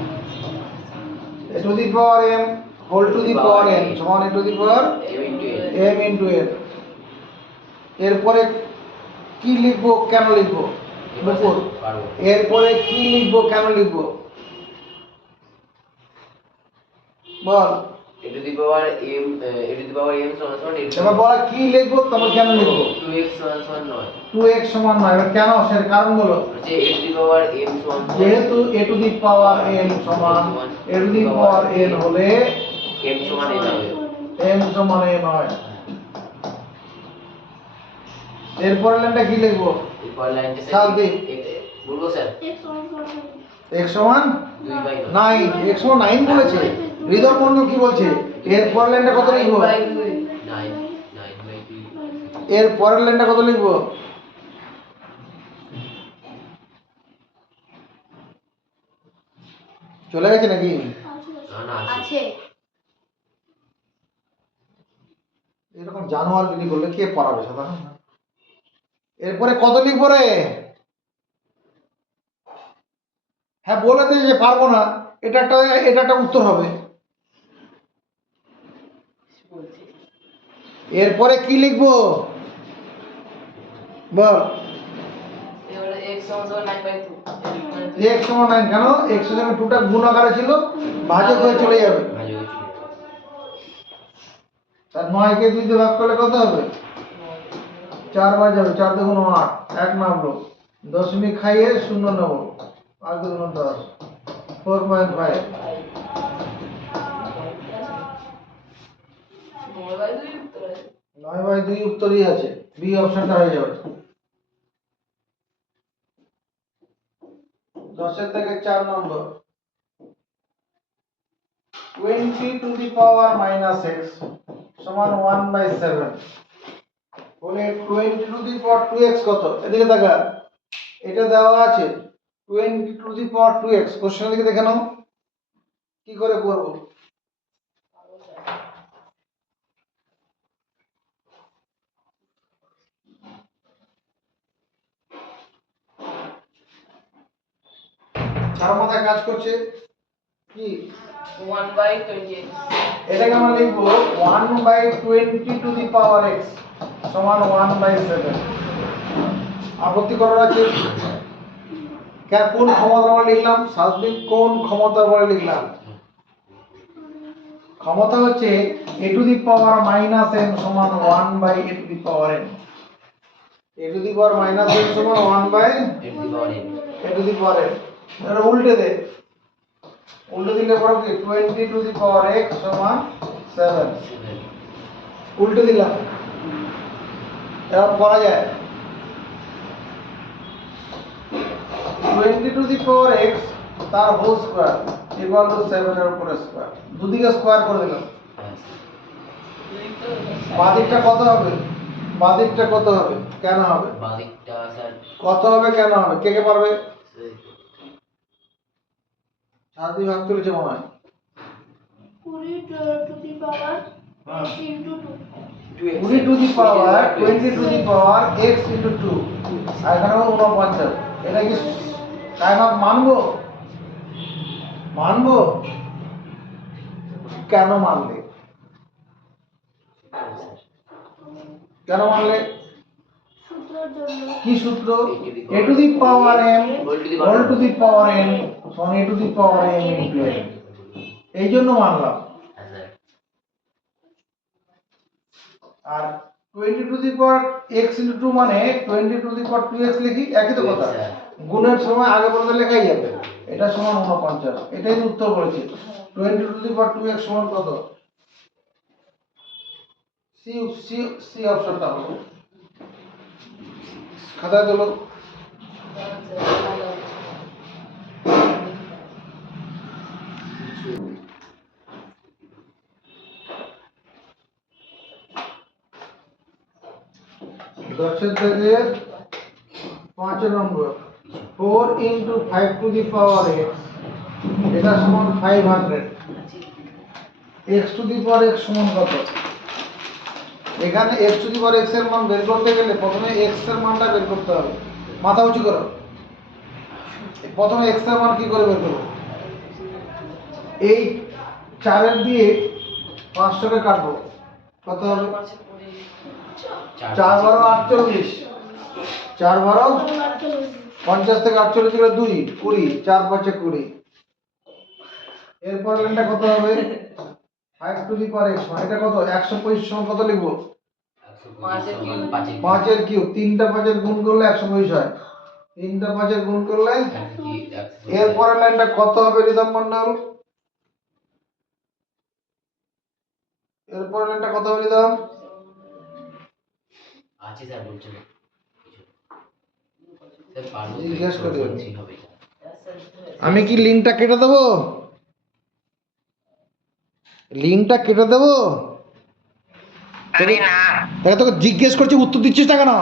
a to the power m whole to the power n সমান a to the power m into n m into n। এরপরে কি লিখবো, কেন লিখবো? বকুল, পারবো এরপরে কি লিখবো, কেন লিখবো? বল। a to the power m সমান এবার বলা কি লিখবো, তারপর কেন লিখবো? 2x সমান 9 2x সমান নয়। এবার কেন, সের কারণ বলো। যে a to the power m সমান যেহেতু a to the power n সমান a to the power n হলে m সমান n হবে m সমান n হয়। এরপর লাইনটা কি লিখবো? এরপর লাইনটা সাল দিই। বলবো স্যার x সমান 9, x সমান 9 বলেছে। হৃদয় মণ্ডল কি বলছে? এরপর লাইনটা কত লিখবো? 9 9/2 এর পরের লাইনটা কত লিখবো? চলে গেছে নাকি? না না আছে আছে। এরকম জানোয়ার বিলি করলে কে পড়াবে সাধারণ? এরপরে কত লিখবো রে? হ্যাঁ বলে দে যে পারবো না, এটা একটা উত্তর হবে। বলছি এরপরে কি লিখবো বল? এবারে x সমান 9/2 x সমান 9 কেন? x এর সঙ্গে 2টা গুণ আকারে ছিল, ভাজক হয়ে চলে যাবে। ভালো কিছু তার 9 কে 2 দিয়ে ভাগ করলে কত হবে? 4 বার যাবে, 4 দুগুণ 8, 1 নামলো, দশমিক খাইয়ে 0 নেব, 5 দুগুণ 10, 4.5। 9/2 উত্তর আছে 9/2 উত্তরই আছে, বি অপশনটা হয়ে যাবে। 10 এর থেকে 4 নম্বর, 20 to the power minus x সমান 1/7 বলে 20 টু দি পাওয়ার 2x কত? এদিকে দেখা, এটা দেওয়া আছে 20 টু দি পাওয়ার 2x। কোশ্চেনের দিকে দেখে নাও কি করে করব। চার মাথায় কাজ করছে কি? 1/28 এটাকে আমরা লিখবো 1/20 টু দি পাওয়ার x সমান 1/7। আপত্তি করার আছে? কোন ক্ষমতার বলে লিখলাম? স্বাভাবিক কোন ক্ষমতার বলে লিখলাম? ক্ষমতা হচ্ছে a to the power minus n সমান 1/a to the power n। a to the power minus n সমান 1/a to the power n। এটা উল্টে দে, উল্টে দিলে পরে কি 20 টু দি পাওয়ার x সমান 7। উল্টে দিলাম, এরকম করা যায়। 20 টু দি পাওয়ার x তার হোল স্কয়ার ইকুয়াল টু 7 এর উপরে স্কয়ার, দুদিকে স্কয়ার করে দিলাম। বাদিকটা কত হবে? বাদিকটা কত হবে? কেন হবে? বাদিকটা স্যার কত হবে কেন হবে? কে কে পারবে? সাথী ভাগ তুলেছে মনে হয়। 20 টু দি পাওয়ার হ্যাঁ। x into 2 20 to the power 20 to the power x into 2 আর এখানে 49। এটা কি কায়নাত মানবো? মানবো? কেন মানলে? কেন মানলে? সূত্রের জন্য। কি সূত্র? a to the power m whole to the power n সমান a to the power m into n। এই জন্য মানলাম। আর 20 to the power x into 2 মানে 20 টু দি পাওয়ার 2x লিখি, একই তো কথা। গুণের সময় আগে পরে লেখাই যাবে। এটা সমান 49, এটাই তো উত্তর বলেছি। 20 টু দি পাওয়ার 2x সমান কত? সি সি সি অপশনটা হবে। খাতায় তোলো। দশের থেকে 5 নম্বর 4 into 5 to the power x এটা সমান 500। x to the power x সমান কত? এখানে x to the power x এর মান বের করতে গেলে প্রথমে x এর মানটা বের করতে হবে। মাথা উঁচু করো। প্রথমে x এর মান কি করে বের করব? এই 4 এর দিয়ে 5 টাকা কাটবো, কত হবে? 4 12 48, 4 12 50 থেকে 48 গেলে 2 20, 4 5 20। এরপর লাইনটা কত হবে? 5 টু দি পাওয়ার x মানে এটা কত? 125 সমান কত লিখবো? 5 এর কিউব, 3টা 5 এর গুণ করলে 125 হয়, 3টা 5 এর গুণ করলে। এরপরের লাইনটা কত হবে রিদম মন্ডল? এরপরের লাইনটা কত হবে রিদম? আছে স্যার বলছেন স্যার পারবো জিজ্ঞেস করে হবে আমি কি লিংকটা কেটে দেবো? লিংকটা কেটে দেবো? আরে না তাহলে তোকে জিজ্ঞেস করছি উত্তর দিচ্ছিস না কেন?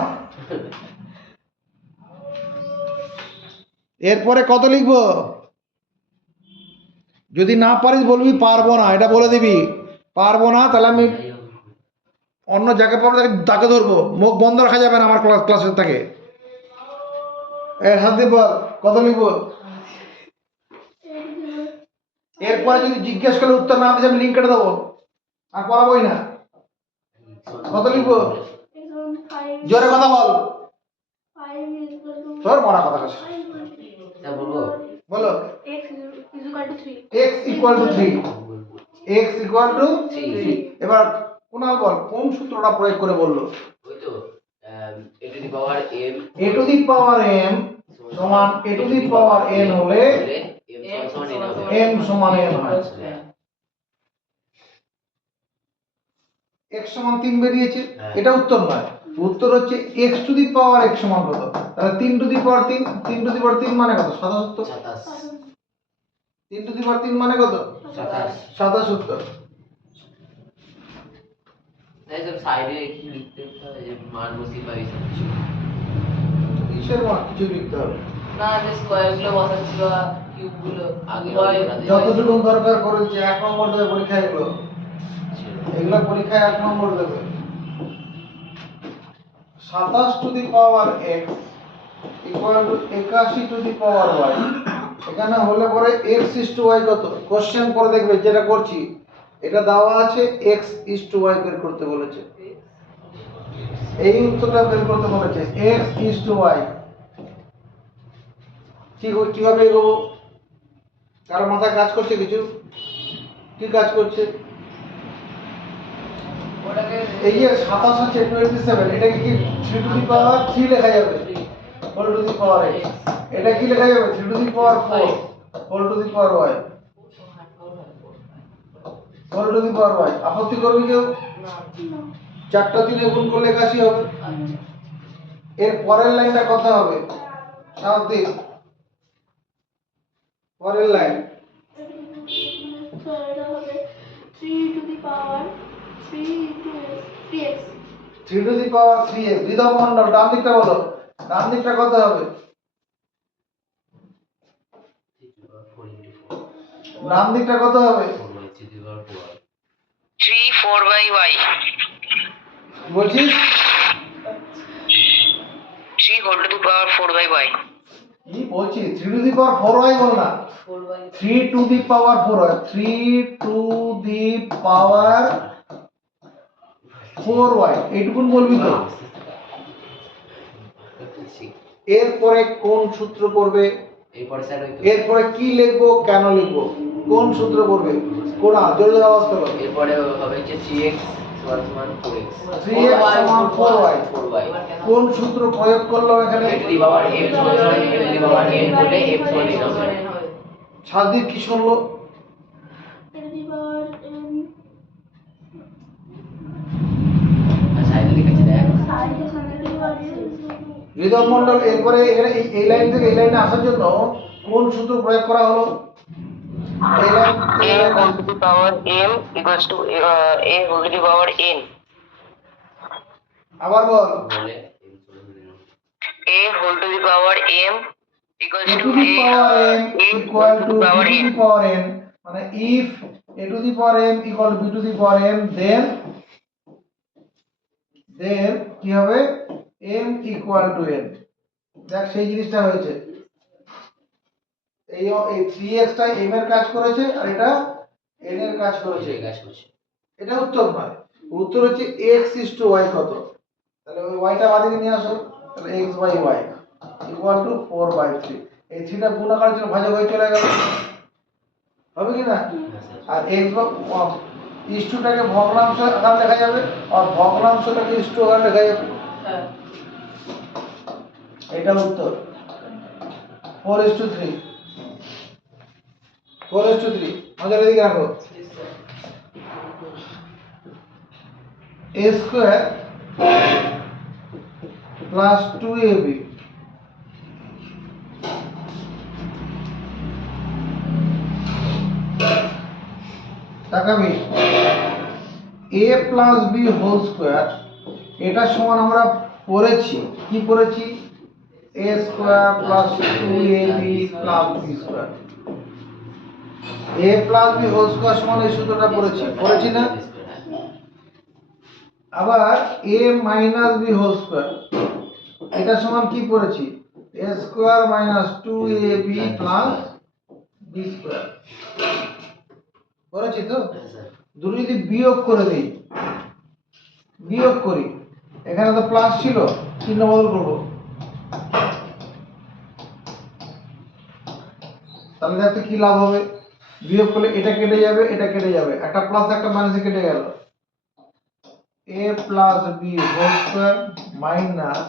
এরপরে কত লিখবো? যদি না পারিস বলবি পারবো না, এটা বলে দিবি। পারবো না তাহলে আমি অন্য জায়গায় পাবো, তাকে ধরবো, মুখ বন্ধ রাখা যাবে না আমার ক্লাসের থেকে। এর হাত দিয়ে বল কত লিখবো। এরপরে যদি জিজ্ঞেস করলে উত্তর না দিস আমি লিঙ্ক কেটে দেবো, আর পড়াবোই না। কত লিখবো? জোরে কথা বল। তোর পড়া কথা কাছে তা বলবো বলো। x is equal to 3. x equal two 3, x equal two 3। এবার কুনাল বল কোন সূত্রটা প্রয়োগ করে বললো? ওই তো a to the power m a to the power m সমান a to the power n হলে m সমান n হবে। m সমান n হয়। x সমান 3 বেরিয়েছে, এটা উত্তর নয়। উত্তর হচ্ছে x to the power x সমান কত? তাহলে 3 to the power 3, 3 to the power 3 মানে কত? 77। 3 টু দি পাওয়ার 3 মানে কত? 77। তাই সব সাইডে কি লিখতে হবে, মান বসিয়ে পারি সব কিছু। কিসের মান? কিছু লিখতে হবে না, যে স্কয়ার গুলো বসাচ্ছি বা কিউব গুলো আগে যতটুকু দরকার করেছে। 1 নম্বর দেবে পরীক্ষায়, এগুলো পরীক্ষায় 1 নম্বর দেবে। 27 to the power x equal two 81 to the power y। এখানে হলে পরে x ইস টু y কত? কোশ্চেন করে দেখবে যেটা করছি, এটা দেওয়া আছে x ইস টু y বের করতে বলেছে। এই উত্তরটা বের করতে বলেছে x ইস টু y। কিভাবে এগোবো? কারো মাথায় কাজ করছে কিছু? কি কাজ করছে? ওটাকে এই যে 27 হচ্ছে 27, এটাকে কি 3 টু দি পাওয়ার 3 লেখা যাবে? Whole to the power x। এটা কি লেখা যাবে? 3 to the power 4 whole to the power y whole to the power y। আপত্তি করবি কেউ? না, 4টা 3 গুণ করলে 81 হবে। এর পরের লাইনটা কত হবে? সাউদ্দিন পরের লাইন। So এটা হবে 3 to the power 3 into 3x. 3 to the power 3x। ঋধব মণ্ডল ডান দিকটা বলো, ডান দিকটা কত হবে? ডান দিকটা কত হবে? 3 4 by y বলছিস 3 whole to the power 4 by y কি বলছিস? 3 টু দি পাওয়ার 4y বল না, 3 to the power 4y। 3 to the power 4y এইটুকুন বলবি তো। এরপরে কোন সূত্র পড়বে? এরপরে স্যার ওই তো এরপরে কি লিখবো, কেন লিখবো, কোন সূত্র পড়বে? কোনা জোরে জোরে আওয়াজ করো। এরপরে হবে যে 3x সমান 4x 3x সমান 4y। 4y কোন সূত্র প্রয়োগ করলো এখানে? a to the power m সমান a to the power n হলে m সমান n হবে। সাদিক কি শুনলো? A to the power আচ্ছা এটা লিখেছি দেখ side is under the power ঋধব মণ্ডল এরপরে এখানে এই লাইন থেকে এই লাইনে আসার জন্য কোন সূত্র প্রয়োগ করা হলো? এই line a whole to the power m equals to a whole to the power n আবার বল। বলে a whole to the power m equals a to to the power m a equal to b power to n the power n, মানে if a to the power m equal to b to the power n, then কি হবে? m equal to n। দেখ সেই জিনিসটা হয়েছে। এই 3x টা m এর কাজ করেছে আর এটা n এর কাজ করেছে। এই কাজ করছে এটা উত্তর নয়। উত্তর হচ্ছে x is to y কত? তাহলে ওই y টা বাদিকে নিয়ে আসো। তাহলে x by y equal to 4/3। এই 3 টা গুণ আকারে ছিল, ভাজক হয়ে চলে গেল, হবে কি না? আর x is to টাকে ভগ্নাংশ আকার লেখা যাবে, আর ভগ্নাংশটাকে is to আকার লেখা যাবে। হ্যাঁ, এটা উত্তর। 4:3 4:3 নজর দিকে রাখো। a স্কয়ার প্লাস 2ab তাকাবি a plus B whole square এটা সমান আমরা পড়েছি কি পড়েছি a square plus two a b plus b square a plus B whole square সমান এই সূত্রটা পড়েছি না আবার a minus B whole square এটা সমান কি পড়েছি a square minus two a b plus b square পড়েছি তো হ্যাঁ স্যার দুটো যদি বিয়োগ করে দিই বিয়োগ করি এখানে তো প্লাস ছিল চিহ্ন বদল করবো তাহলে দেখতে কি লাভ হবে বিয়োগ করলে এটা কেটে যাবে একটা প্লাস একটা মাইনাসে কেটে গেল a plus B whole square minus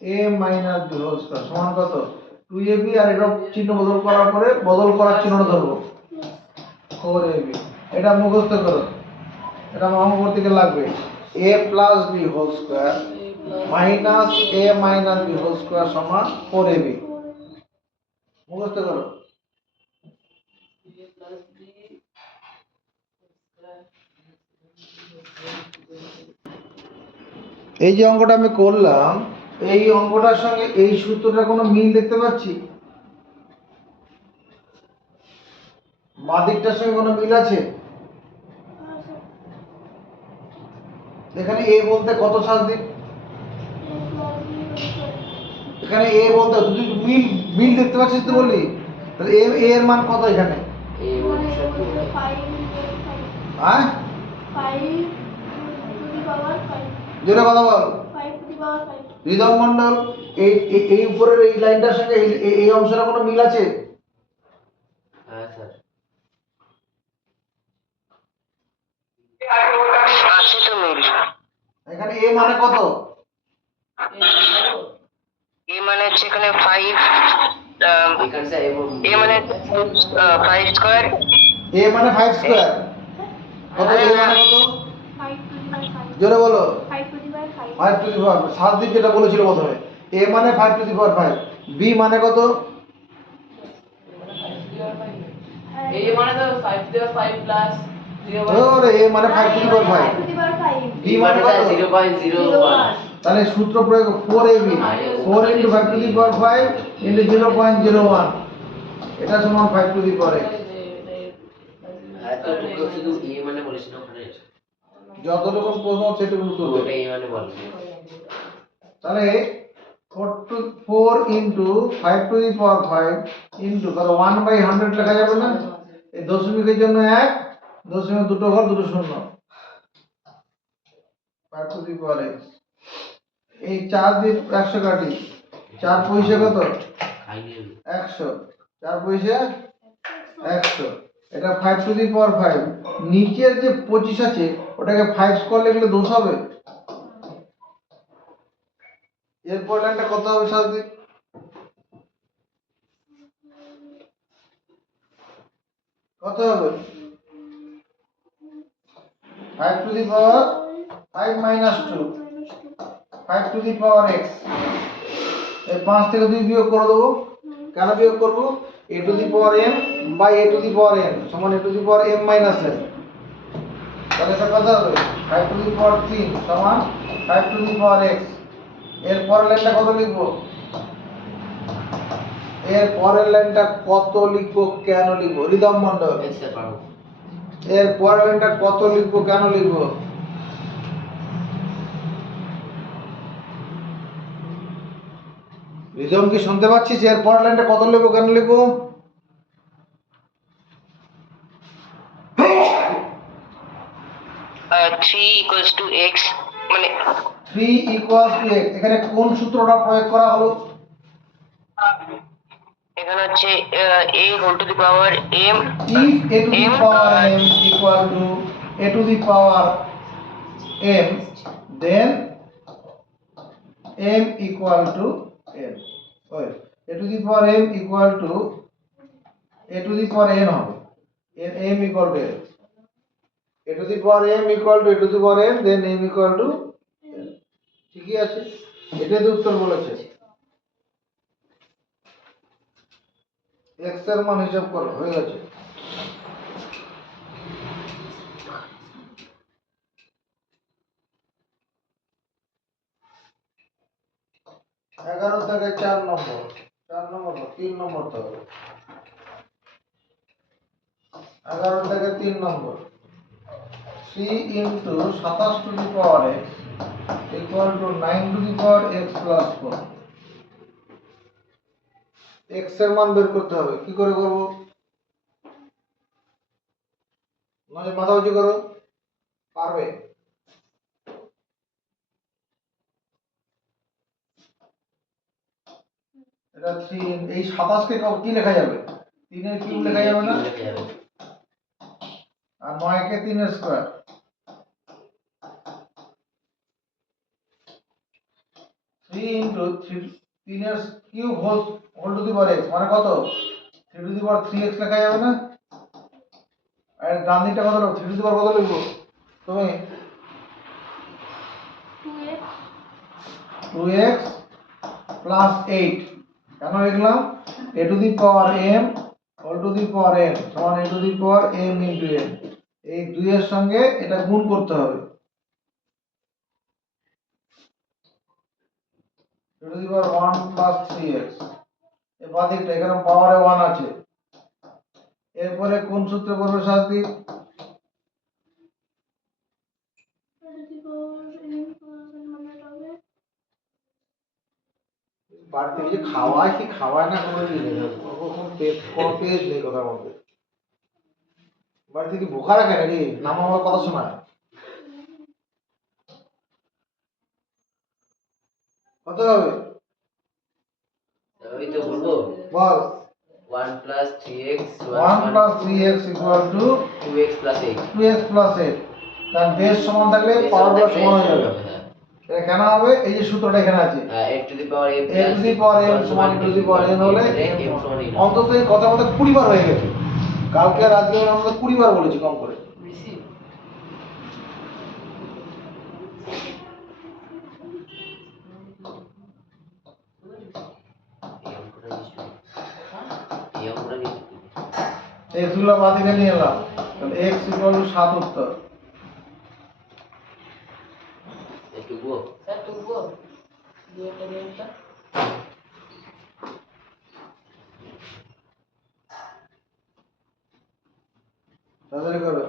A minus B whole square সমান কত 2ab আর এটা চিহ্ন বদল করার পরে বদল করার চিহ্নটা ধরবো 4ab এটা মুখস্থ করো এটা অঙ্ক করতে গেলে লাগবে a plus B whole square minus A minus B whole square সমান 4ab মুখস্থ করো এই যে অঙ্কটা আমি করলাম এই অঙ্কটার সঙ্গে এই সূত্রটার কোনো মিল দেখতে পাচ্ছি বাঁ দিকটার সঙ্গে কোনো মিল আছে এখানে এ বলতে কত সাজ দিন এখানে এ বলতে তুই মিল মিল দেখতে পাচ্ছিস তো বললি তাহলে এ এর মান কত এখানে এই বলছে হ্যাঁ 5 to the power 5 যেটা কথা বল 5 to the power 5 হৃদয় মন্ডল এই উপরের এই লাইনটার সঙ্গে এই অংশটা কোনো মিল আছে হ্যাঁ স্যার আছে তো মিল এখানে এ মানে কত এ মানে হচ্ছে এখানে 5 এখানে স্যার এবং এ মানে 5 স্কয়ার এ মানে 5 স্কয়ার কত এ মানে কত 5 to the power 5 জোরে বলো 5 to the power 5 5 to the পাওয়ার 7 দিক যেটা বলেছিল প্রথমে a মানে 5 টু দি পাওয়ার 5 b মানে কত এই মানে তো 5 দেওয়া 5 প্লাস 0 ওরে a মানে 5 to the power 5 to the power 5 5 b মানে কত 0.01 তাহলে সূত্র প্রয়োগ 4ab 4 into 5 to the power 5 into 0.01 এটা সমান 5 টু দি পাওয়ার x এত টুকু শুধু এ মানে বলেছিল ওখানে যত রকম প্রশ্ন সেটুকু উত্তর দেবে ওটা এ মানে বলে তাহলে 4 into 5 to the power 5 into কত 1/100 লেখা যাবে না এই দশমিকের জন্য 1 দশমিক দুটো ঘর দুটো শূন্য 5 টু দি পাওয়ার x এই 4 দিয়ে 100 কাটি 4 পয়সা কত খাইনি আমি 100 4 পয়সা 100 এটা 5 টু দি পাওয়ার 5 নিচের যে 25 আছে ওটাকে 5 স্কয়ার লিখলে দোষ হবে এরপর লাইনটা কত হবে সাথে কত হবে 5 to the power 5 minus 2 5 to the power x এই 5 থেকে 2 বিয়োগ করে দেবো কেন বিয়োগ করব a to the power m by a to the power n সমান a to the power m minus n তাহলে এটা কত হবে 5 টু দি পাওয়ার 3 সমান 5 টু দি পাওয়ার x এর পরের লাইনটা কত লিখবো এর পরের লাইনটা কত লিখবো কেন লিখবো হৃদয় মণ্ডল স্যার পারবো এর পরের লাইনটা কত লিখবো কেন লিখবো রিদম কি শুনতে পাচ্ছিস এর পরের লাইনটা কত লিখবো কেন লিখবো 3 equals to x মানে 3 ইকুয়ালস টু x এখানে কোন সূত্রটা প্রয়োগ করা হলো এখানে হচ্ছে a whole to the power m if a to the power m equal to a to the power m then m equal to n ওই a to the power m equal to a to the power n হবে m equal to n a to the power m equal to a to the power n then m equal to n ঠিকই আছে এটাই তো উত্তর বলেছে x এর মান হিসাব করো হয়ে গেছে নম্বর, 3 নম্বর তো হবে। 11 থেকে 3 নম্বর, 3 into 27 to the power x equal to 9 to the power x plus 4। x এর মান বের করতে হবে, কি করে করব? নয় মাথা উঁচু করো, পারবে। এটা 3, এই 27 কে কি লেখা যাবে? 3 এর কিউব লেখা যাবে না? আর 9 কে 3 এর স্কয়ার। 3 into 3 এর cube whole to the power x মানে কত? 3 টু দি পাওয়ার 3x লেখা যাবে না? আর ডান দিকটা কত লিখব? 3 টু দি পাওয়ার কত লিখব তুমি? 2x 2x plus 8 কেন লিখলাম? a to the power m whole to the power n সমান a to the power m into n। এই 2 এর সঙ্গে এটা গুণ করতে হবে। a to the power 1 plus 3x এই বাদিকটা এখানে পাওয়ারে 1 আছে। এরপরে কোন সূত্রে করবে শাস্তি? বাড়িতে যে খাওয়ায় কি খাওয়ায় না কোনো কোনো পেজ নেই কথার মধ্যে। বাড়িতে কি বোকা রাখে নাকি? নাম আমার কথা শোনায়। কত হবে? ওই তো বলবো বল। 1 plus 3x 1 plus 3x equal to 2x plus 8 2x plus 8। তার বেস সমান থাকলে পাওয়ার সমান হয়ে যাবে। এটা কেন হবে? এই যে সূত্রটা এখানে আছে, a to the power m a to the power m সমান a to the power n হলে m সমান n। অন্তত এই কথা মতো 20 বার হয়ে গেছে। কালকে আর আজকে আমরা অন্তত 20 বার বলেছি কম করে। বেশি এই অঙ্কটা নিশ্চয়ই x গুলো বাদিকে নিয়ে এলাম, তাহলে x equal to 7 উত্তর। একটু বুঝো স্যার টুকবো দুইটা নিয়মটা তাড়াতাড়ি করো।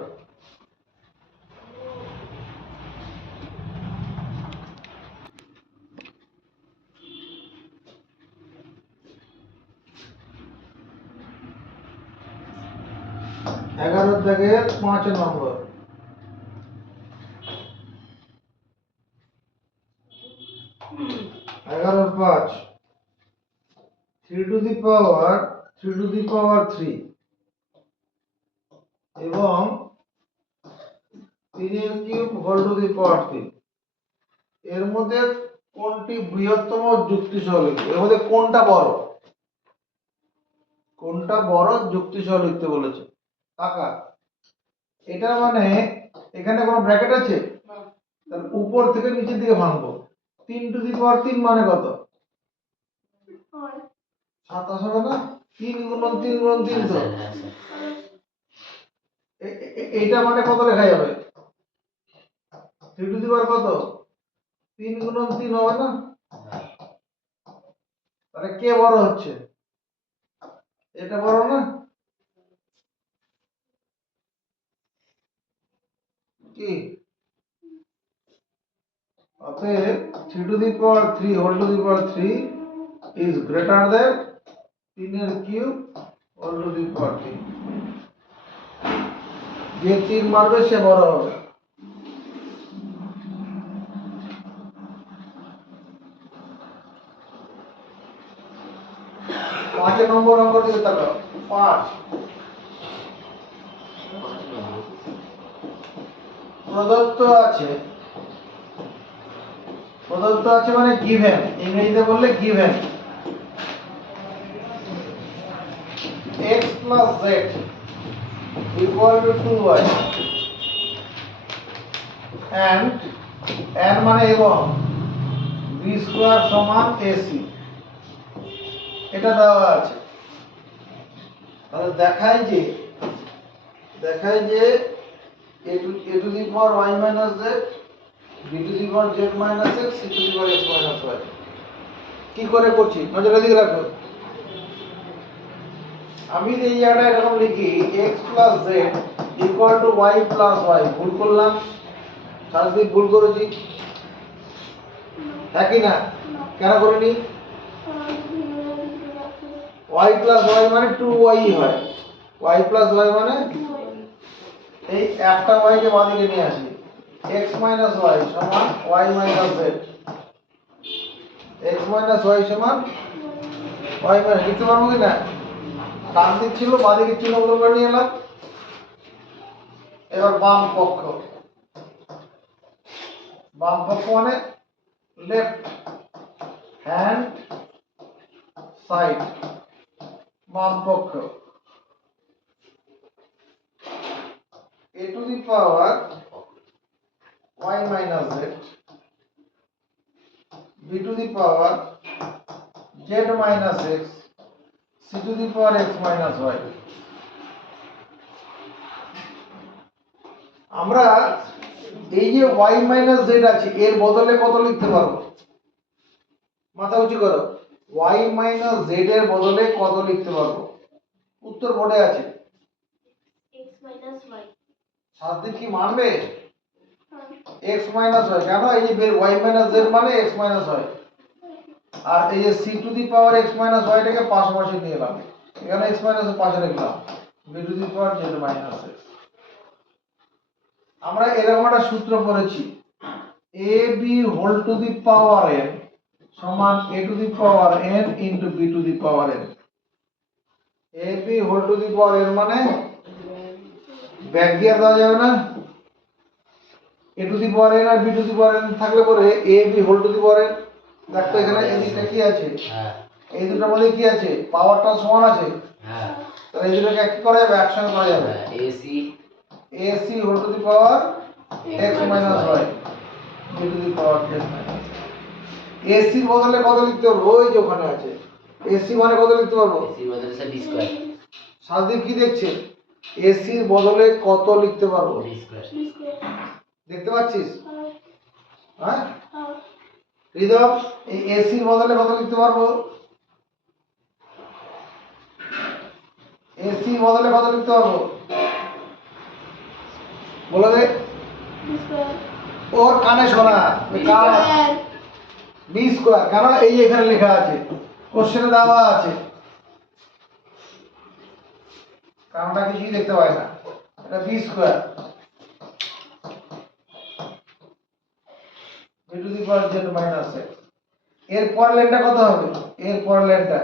এগারো থেকে 5 নম্বর, 11/5 3 to the power 3 এবং 3 এর cube whole to the power 3। এর মধ্যে কোনটি বৃহত্তম যুক্তিসহ লিখবে? এর মধ্যে কোনটা বড়? কোনটা বড় যুক্তিসহ লিখতে বলেছে? কাকা এটা মানে এখানে কোনো ব্র্যাকেট আছে? তাহলে উপর থেকে নিচের দিকে ভাঙবো। 3 টু দি পাওয়ার 3 মানে কত? 27 হবে না? 3 গুণন 3 গুণন 3 তো। এইটা মানে কত লেখা যাবে? 3 টু দি পাওয়ার কত? 3 গুণন 3 হবে না? তাহলে কে বড় হচ্ছে? এটা বড় না? কি? অতএব 3 to the power 3 whole to the power 3 is greater than 3 এর cube whole to the power 3। যে 3 মারবে সে বড় হবে। পাঁচ নম্বর অঙ্ক দিকে তাকাও। 5 প্রদত্ত আছে মানে গিভেন, ইংরেজিতে বললে given x plus z equal to 2y and n মানে এবং b স্কয়ার সমান ac, এটা দেওয়া আছে। তাহলে দেখায় যে a to the power y minus z b to the power z minus x c to the power x minus y। কি করে করছি নজর দিকে রাখো। আমি এই জায়গাটা এরকম লিখি x plus Z equal to y plus Y, ভুল করলাম? সারাদিন ভুল করেছি, একই না? কেন করিনি? y প্লাস ওয়াই মানে 2y হয়, y প্লাস ওয়াই মানে এই একটা y কে বাঁদিকে নিয়ে আসি, x মাইনাস ওয়াই সমান y minus Z, x minus Y সমান y মাইনাস, লিখতে পারবো কি না? ডান দিক ছিল, বাঁদিকে চিহ্ন করে নিয়ে এলাম। এবার বাম পক্ষ, বাম পক্ষ মানে লেফট হ্যান্ড সাইড, বাম পক্ষ a to the power y minus z, b to the power z minus x, c to the power x minus y। আমরা এই যে y minus z আছে এর বদলে কত লিখতে পারবো? মাথা উঁচু করো। y minus z এর বদলে কত লিখতে পারবো? উত্তর বোর্ডে আছে। x minus y। সাথে কি মানবে? x minus y, কেন? এই যে y minus z মানে x minus y, আর এই যে c to the power x minus y টাকে পাশাপাশি নিয়ে এলাম, এখানে x minus পাশে রাখলাম, b to the power z minus x। আমরা এরকম একটা সূত্র পড়েছি, ab whole to the power n সমান a to the power n into b to the power n। ab whole to the power n মানে back gear দেওয়া যাবে না, a to the power n R b to the power n থাকলে পরে ab whole to the power n। দেখো এখানে এদিকটা কি আছে, হ্যাঁ এই দুটোর মধ্যে কি আছে, পাওয়ারটা সমান আছে, হ্যাঁ তাহলে এই দুটোকে এক করা যাবে, একসঙ্গে করা যাবে। AC ac whole to the power x minus y b to the power z minus y। ac এর বদলে কত লিখতে পারবো? ওই যে ওখানে আছে, ac মানে কত লিখতে পারবো? এসি বদলে স্যার ডি স্কয়ার, সাথে কি দেখছেন, ac এর বদলে কত লিখতে পারবো? D square. দেখতে পাচ্ছিস? হ্যাঁ হৃদয়, এই ac এর বদলে কত লিখতে পারবো? ac এর বদলে কত লিখতে পারবো বলে দে। ওর কানে শোনা, বি স্কোয়ার, কেন? এই যে এখানে লেখা আছে, কোশ্চেনে দেওয়া আছে, কারণটা কিছুই দেখতে পাই না, এটা B square B to the power Z minus X. এর পরের লাইনটা কত হবে? এর পরের লাইনটা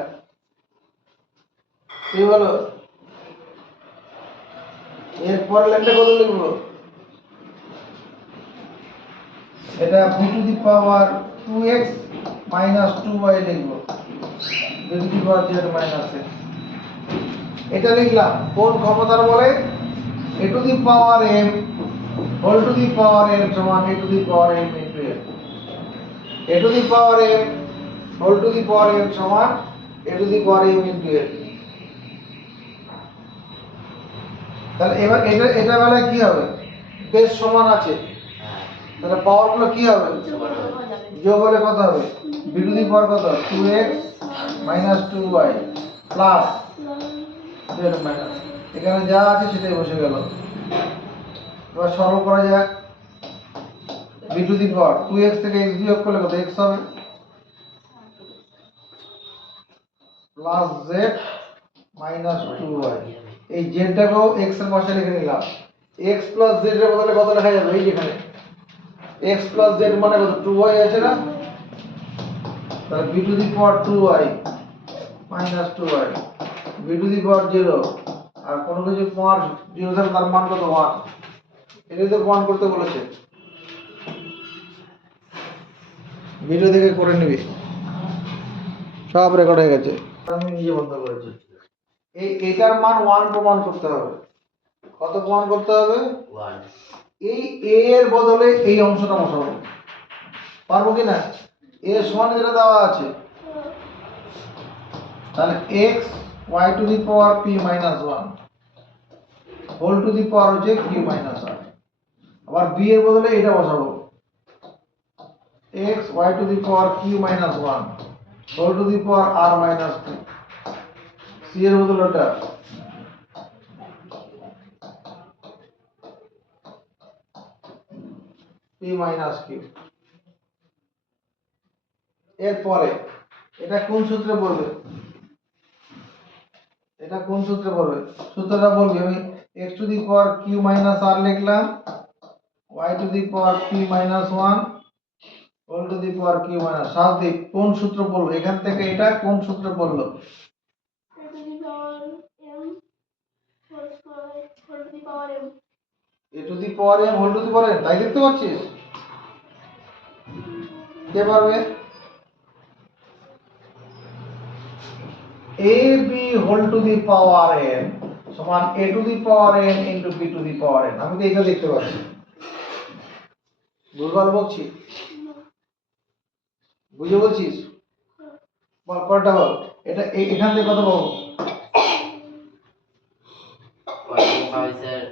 কি বলো? এর পরের লাইনটা কত লিখবো? এটা b to the power 2x minus 2y লিখবো, b to the power z minus x। এটা লিখলাম কোন ক্ষমতার বলে? a to the power m whole to the power n সমান a to the power m into n, a to the power m whole to the power n সমান a to the power m into n। তাহলে এবার এটা বেলায় কি হবে? বেশ সমান আছে, তাহলে পাওয়ার গুলো কি হবে? যোগ হলে কত হবে? b to the power কত? 2x minus 2y plus z minus, এখানে যা আছে সেটাই বসে গেল। এবার সরল করা যাক, b to the power 2x থেকে x বিয়োগ করলে কত? x হবে plus z minus 2y। এই z টাকেও x এর পাশে লিখে নিলাম, x plus z এর বদলে কত লেখা যাবে? এই যেখানে x plus z মানে কত? 2y আছে না, তাহলে b to the power 2y minus 2y, b to the power 0, আর কোনো কিছু পাওয়ার 0 থাকলে তার মান কত? 1। এটাই তো প্রমাণ করতে বলেছে, ভিডিও দেখে করে নিবি, সব রেকর্ড হয়ে গেছে, আমি নিজে বন্ধ করেছি। এটার মান 1 প্রমাণ করতে হবে। কত প্রমাণ করতে হবে? 1। এই a এর বদলে এই অংশটা বসাবো, পারবো কি না? a এর সমান যেটা দেওয়া আছে, তাহলে x y to the power p minus 1 whole to the power হচ্ছে q minus 1। আবার b এর বদলে এটা বসাবো, x y to the power q minus 1 whole to the power R minus two, C এর বদলে ওটা পি মাইনাস কিউ। এরপরে এটা কোন সূত্রে পড়বে? এটা কোন সূত্রে পড়বে? সূত্রটা বলবি, আমি x to the power q minus r লিখলাম, y to the power p minus 1 whole to the power q minus. শাস্তিক কোন সূত্র পড়লো এখান থেকে? এটা কোন সূত্রে পড়লো? a to the power m whole square whole to the power m a to the power m whole to the power n, তাই দেখতে পাচ্ছিস? কে পারবে? ab whole to the power n সমান a to the power n into b to the power n। আমি তো এটা দেখতে পাচ্ছি, ভুলভাল বলছি? বুঝে বলছিস? বল কয়টা বল, এটা এখান থেকে কত পাবো? কয়টা পাবে স্যার?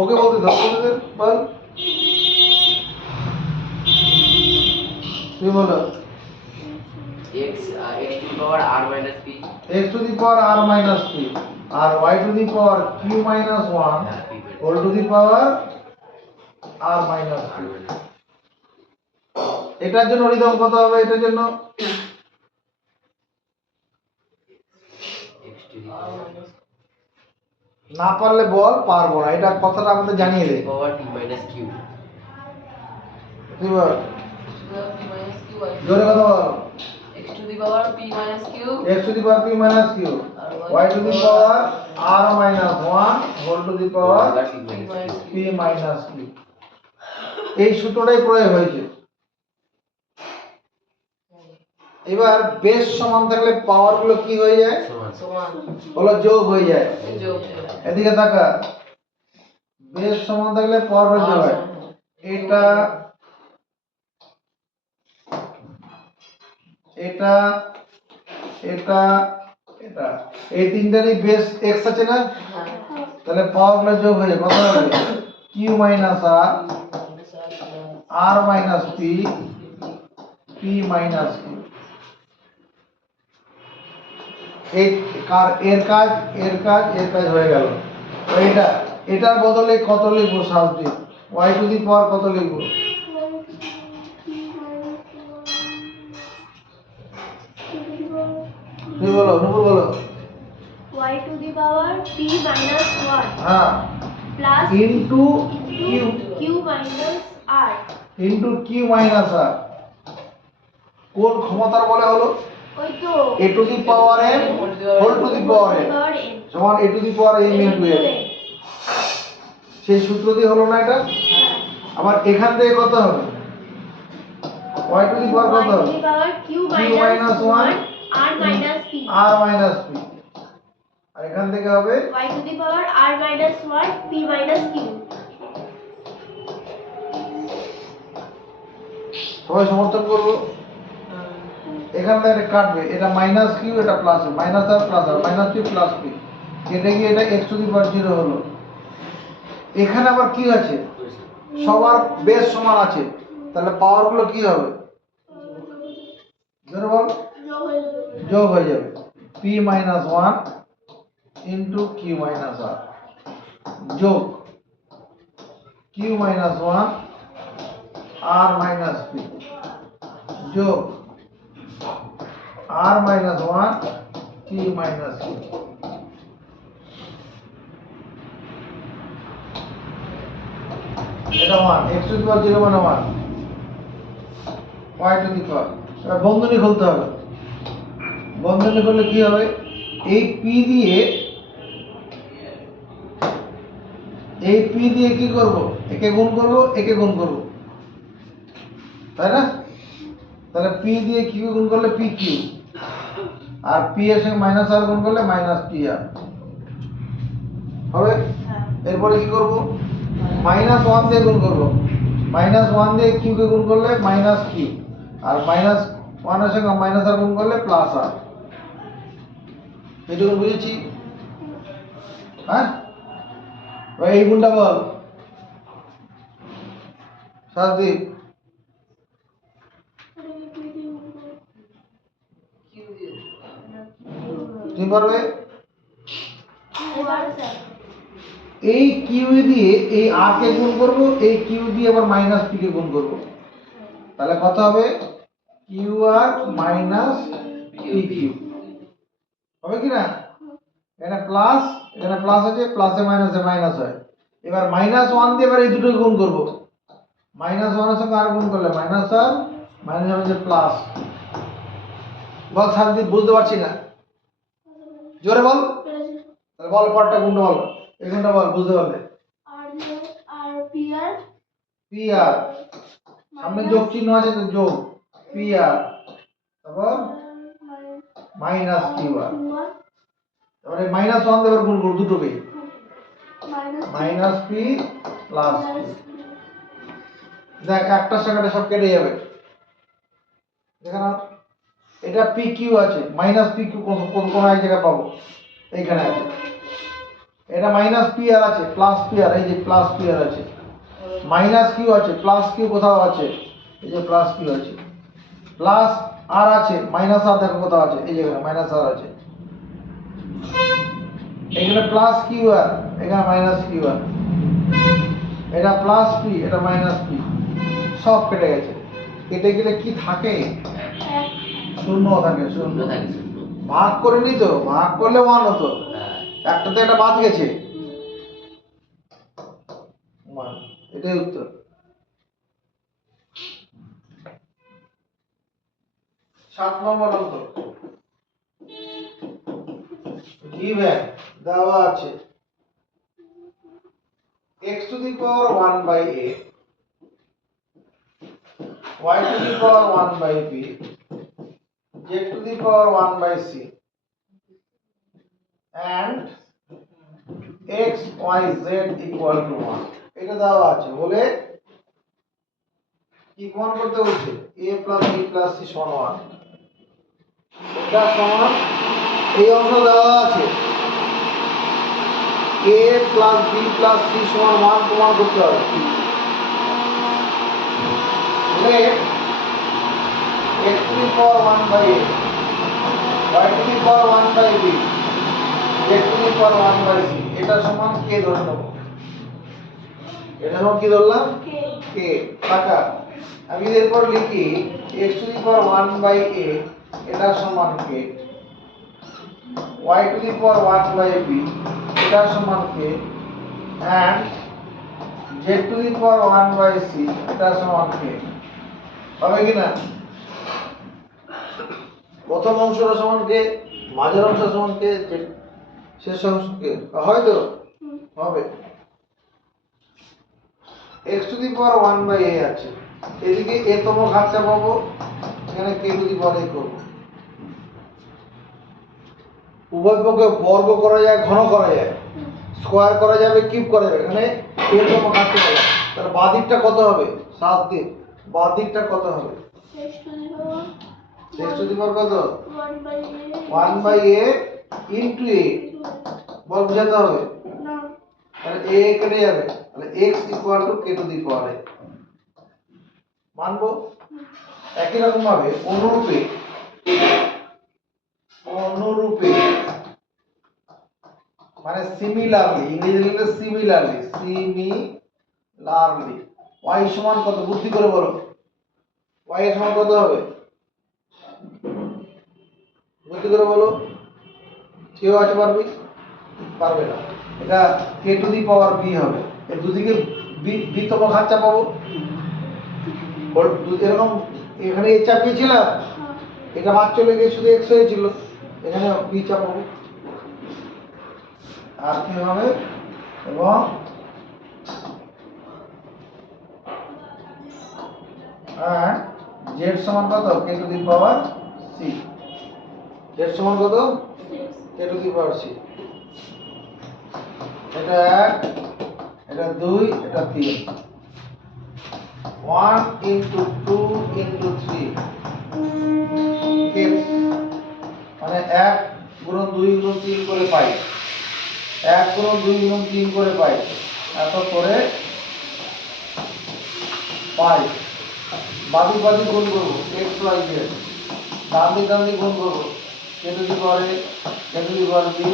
ওকে বলতে ধর, বলতে বল, তুই বলো। x to the power r minus p। x to the power r minus p আর y to the power q minus 1 whole to the power r minus p। এটার জন্য রিদম কত হবে? এটার জন্য x টু দি পাওয়ার না পারলে বল, পারবো না, এটা কথাটা আমাদের জানিয়ে দে। Power p minus q। তুই বল, p minus q জোরে কথা বল। x to the power p minus q x to the power p minus q y to the power r minus 1 whole to the power p minus q। এই সূত্রটাই প্রয়োগ হয়েছে। এবার বেস সমান থাকলে পাওয়ার গুলো কি হয়ে যায়? সমান বলো যোগ হয়ে যায়। যোগ এদিকে তাকা, বেস সমান থাকলে পাওয়ার যোগ হয়। এটা এটা এটা এটা এই তিনটারই বেস x আছে না? তাহলে পাওয়ার গুলো যোগ হয়ে যায়, কত হবে? q minus r minus p p minus q। এই এর কাজ এর কাজ এর কাজ হয়ে গেল। তো এটার বদলে কত লিখবো? শাস্তি y টু দি পাওয়ার কত লিখবো? তুই বলো, নুপুর বলো। y to the power p minus 1 হ্যাঁ, plus into q minus r into q minus r। কোন ক্ষমতার বলে হলো? ওই তো a to the power m whole to the power n power n সমান a to the power m into n। সেই সূত্র দিয়ে হলো না এটা? আবার এখান থেকে কত হবে? y টু দি পাওয়ার কত y to হবে? the power q minus minus 1 1 r minus p r minus p। আর এখান থেকে হবে y to the power r minus 1 p minus q সবাই সমর্থন করবো। এখান থেকে এটা কাটবে, এটা মাইনাস কিউ, এটা প্লাস, মাইনাস আর প্লাস আর মাইনাস কিউ প্লাস পি, কেটে গিয়ে এটা x টু দি পাওয়ার 0 হলো। এখানে আবার কি আছে? সবার বেস সমান আছে, তাহলে পাওয়ার গুলো কি হবে? জোরে বল, যোগ হয়ে যাবে। p minus 1 into q minus r যোগ q minus 1 r minus p যোগ r minus 1 p minus q। এটা 1 x to the power 0 মানে 1 y to the power। এবার বন্ধনী খুলতে হবে। বন্ধনী করলে কি হবে? এই p দিয়ে কি করব? একে গুণ করব, একে গুণ করব, তাই না? তাহলে p দিয়ে q গুণ করলে pq, আর p এর সঙ্গে মাইনাস আর গুণ করলে মাইনাস p আর হবে। এরপরে কি করব? মাইনাস 1 দিয়ে গুণ করব, মাইনাস 1 দিয়ে q কে গুণ করলে মাইনাস q, আর মাইনাস 1 এর সঙ্গে মাইনাস আর গুণ করলে প্লাস আর। এটুকু বুঝেছি? হ্যাঁ, এই গুণটা বল শাস্তি। তুমি পারবে? এবার স্যার এই কিউ দিয়ে এই আর কে গুণ করব, এই কিউ দিয়ে আবার মাইনাস পি কে গুণ করব, তাহলে কত হবে? Q R minus P Q হবে কি না? এখানে প্লাস আছে, প্লাসে মাইনাসে মাইনাস হয়। এবার -1 দিয়ে এবার এই দুটো গুণ করব, -1 এর সঙ্গে আর গুণ করলে মাইনাস আর মাইনাস হবে যে প্লাস। বল শান্তি, বুঝতে পারছি না, জোরে বল। পেরেছি। তাহলে বল পরটা গুণটা বল, এই গুণটা বল, বুঝতে পারবে। আর দিয়ে আর পি আর পি আর সামনে যোগ চিহ্ন আছে তো, যোগ পি আর, তারপর মাইনাস কিউ আর, তারপরে -1 দিয়ে এবার গুণ করব দুটোকে, মাইনাস পি প্লাস কিউ। দেখ একটা সেকেন্ডে সব কেটে যাবে। দেখো না, এটা পি কিউ আছে, মাইনাস পি কিউ কোন এক জায়গায় পাবো, এইখানে আছে। এটা মাইনাস পি আর আছে, প্লাস পি আর, এই যে প্লাস পি আর আছে। মাইনাস কিউ আছে, প্লাস কিউ কোথাও আছে, এই যে প্লাস কিউ আছে। প্লাস আর আছে, মাইনাস আর দেখো কোথাও আছে, এই জায়গায় মাইনাস আর আছে। এখানে প্লাস কিউ আর, এখানে মাইনাস কিউ আর। এটা প্লাস পি, এটা মাইনাস পি, সব কেটে গেছে। কেটে গেলে কি থাকে? শূন্য থাকে, শূন্য। শূন্য থাকে, শূন্য। ভাগ করে নি তো, ভাগ করলে 1 হতো, হ্যাঁ। একটাতে একটা বাদ গেছে 1, এটাই উত্তর। সাত নম্বর অঙ্ক, given দেওয়া আছে x to the power 1 by a, y to the power 1 by b, z to the power 1 by c, and x y z equal to 1। এটা দেওয়া আছে বলে কি প্রমাণ করতে বলছে? a plus b plus c সমান 1। এটা সমান, এই অংশ দেওয়া আছে a plus b plus c সমান 1 প্রমাণ করতে হবে। বলে x to the power 1 by a, y to the power 1 by b, z to the power 1 by c, এটা সমান k ধরে নেব। এটা সমান কি ধরলাম? k। টাকা আমি এরপর লিখি x to the power 1 by a, এটা সমান k, y to the power 1 by b, এটা সমান k, and z to the power 1 by c, এটা সমান k। হবে কি না? প্রথম অংশটা সমান k, মাঝের অংশ সমান k, শেষ অংশ k, হয় তো? হবে। x to the power 1 by a আছে, এদিকে a তম ঘাতটা পাবো, এখানে k to the power a করব। উভয় পক্ষে বর্গ করা যায়, ঘন করা যায়, স্কয়ার করা যাবে, কিউব করা যাবে। এখানে a তম ঘাতটা পাবো, তার বাঁ দিকটা কত হবে? 7 দিক, বাঁ দিকটা কত হবে? x to the power কত? 1 by a into a, বল বুঝাতে হবে। তাহলে a কেটে যাবে, তাহলে x equal to k to the power a মানবো। একই রকম ভাবে অনুরূপে মানে সিমিলারলি, ইংরেজি লিখলে সিমিলারলি y সমান কত? বুদ্ধি করে বলো, y এর সমান কত হবে? বুদ্ধি করে বলো, কেউ আছে পারবি? পারবে না। এটা k to the power b হবে, এর দুদিকে b তম ঘাত চাপাবো, এরকম এখানে a চাপিয়েছিলাম, এটা বাদ চলে গিয়ে শুধু x হয়েছিল, এখানে b চাপাবো, আর কি হবে? এবং z সমান কত? k to the power c, z সমান কত? k to the power c। এটা 1, এটা 2, এটা 3, 1 into 2 into 3 মানে 1 গুণন 2 গুণন 3 করে পাই, 1 গুণন 2 গুণন 3 করে পাই, এত করে পাই। বাদিক বাদিক গুণ করবো, x y z, ডান দিক গুণ করবো, k to the power a, k to the power b,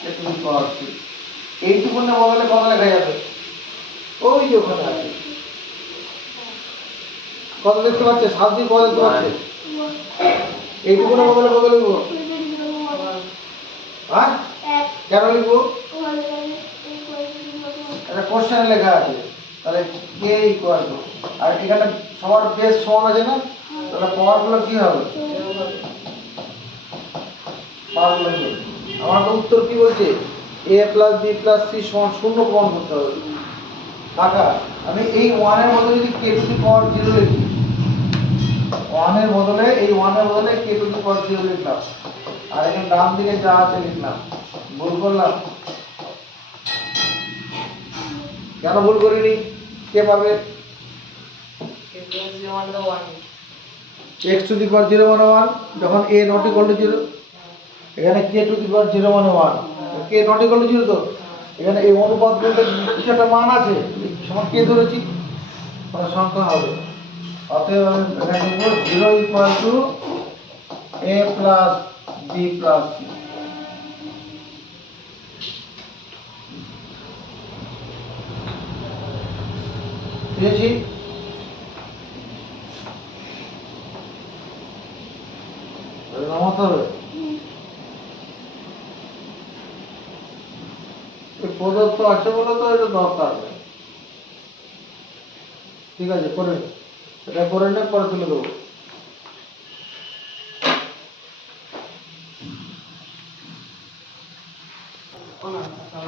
k to the power c. এইটুকুনের বদলে কত লেখা যাবে? ওই যে ওখানে আছে। কত দেখতে পাচ্ছে? 7 দিয়ে কত দেখতে পাচ্ছে? এইটুকুনের বদলে কত লিখবো? হ্যাঁ, কেন লিখবো? একটা কোশ্চেন লেখা আছে, তাহলে কে ইকুয়াল টু, আর এখানে সবার বেস সমান আছে না, তাহলে পাওয়ারগুলো কি হবে? পাওয়ারগুলো কি হবে? আমার তো উত্তর কি বলছে? a plus B plus C সমান 0 প্রমাণ করতে হবে। কাকা, আমি এই 1 এর বদলে যদি কে টু দি পাওয়ার 0 লিখি, 1 এর বদলে এই 1 এর বদলে কে টু দি পাওয়ার 0 লিখলাম, আর এখানে ডান দিকে যা আছে লিখলাম, ভুল করলাম? কেন ভুল করিনি? কে পাবে? x টু দি পাওয়ার 0 মানে 1, যখন a নট ইকুয়াল টু 0, এখানে k টু দি পাওয়ার 0 মানে 1, k নট ইকুয়াল টু 0, তো এখানে এই অনুপাত বলতে কিছু একটা মান আছে, সমান k ধরেছি, মানে সংখ্যা হবে। অতএব আমি এখানে লিখব 0 equal to a plus b plus c। বুঝেছি? নামাতে হবে। প্রদত্ত আছে বলে তো এটা দরকার নেই। ঠিক আছে, করে নে। এটা করে নে, পরে তুলে দেবো।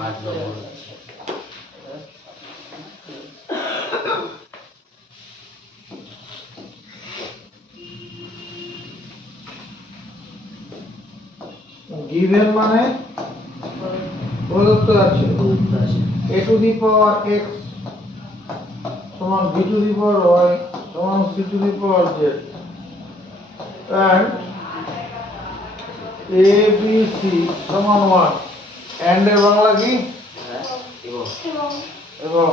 8 নম্বর। গিভেন মানে প্রদত্ত আছে a to the power x সমান b to the power y সমান c to the power z, and a b c সমান 1, and এর বাংলা কি? এবং এবং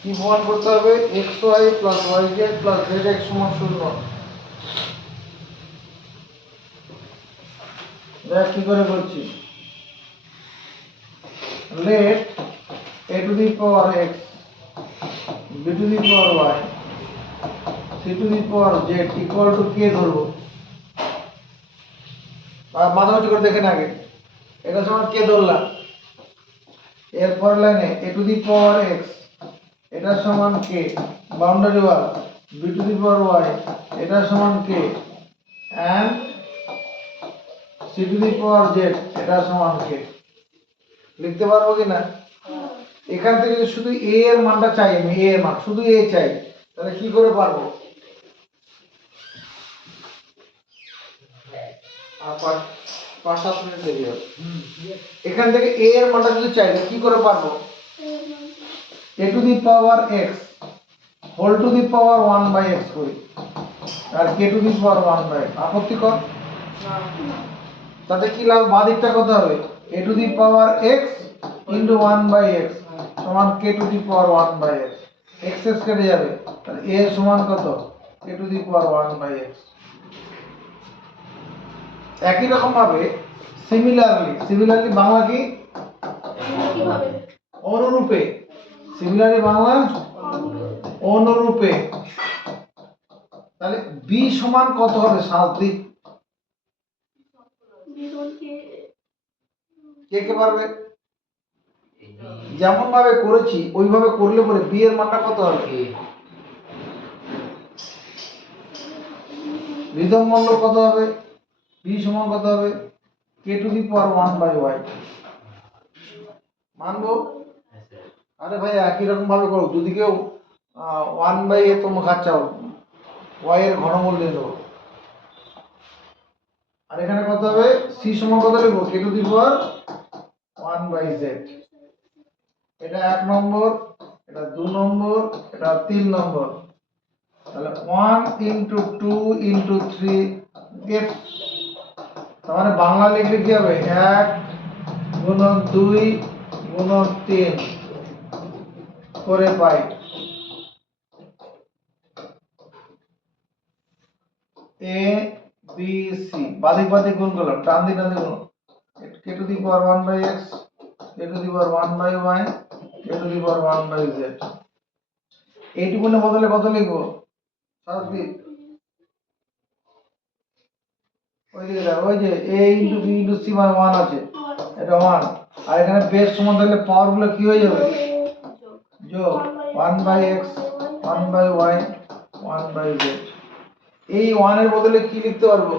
কি প্রমাণ করতে হবে? xy plus yz plus zx সমান 0। দেখ কি করে করছি। let a to the power x, b to the power y, c to the power z equal to k ধরবো। আর মাঝামাঝি করে দেখেন আগে, এটা সমান k ধরলাম। এরপর লাইনে a to the power x, এটা সমান k, boundary wall b to the power y, এটা সমান k, and c to the power z, এটা সমান k। লিখতে পারবো কি না? এখান থেকে যদি শুধু a এর মানটা চাই, আমি a এর মান শুধু a চাই, তাহলে কি করে পারবো? আর 5-7 মিনিট লেগে যাবে। এখান থেকে a এর মানটা যদি চাই, তাহলে কি করে পারবো? a to the power x whole to the power 1 by x করি, আর k to the power 1 by, আপত্তি কর? তাতে কি লাভ? বাঁ দিকটা কত হবে? a to the power x into 1 by x সমান k to the power 1 by x, x x কেটে যাবে, তাহলে a সমান কত? k to the power 1 by x। একই রকম ভাবে সিমিলারলি বাংলা কি? অনুরূপে। সিমিলারলি বাংলা অনুরূপে। তাহলে b সমান কত হবে? সাদদিক কে কে পারবে? যেমন ভাবে করেছি ওইভাবে করলে পরে b এর মানটা কত হবে? রিদম মণ্ডল কত হবে? b সমান কত হবে? k to the power 1 by y। মানবো? আরে ভাই একই রকম ভাবে করো, দুদিকেও 1 বাই a তোমরা খাচ্ছাও, y এর ঘনমূল দিয়ে দেবো। আর এখানে কত হবে? c সমান কত লিখবো? k to the power 1 by z। এটা 1 নম্বর, এটা 2 নম্বর, এটা 3 নম্বর। তাহলে 1 ইনটু 2 ইনটু 3 f, তার মানে বাংলা লিখলে কি হবে? 1 গুণন 2 গুণন 3 করে পাই a b c বাদিক বাদিক গুণ করলাম, ডান দিক গুণ, k to the power 1 by x, k to the power 1 by y, k to the power 1 by z। এইটুকুনের বদলে কত লিখবো? সারাদিক ওই দিকে দেখো, ওই যে a into b into c by 1 আছে, এটা 1, আর এখানে বেস সমান থাকলে পাওয়ার গুলো কি হয়ে যাবে? যোগ 1 by x, 1 by y, 1 by z। এই 1 এর বদলে কি লিখতে পারবো?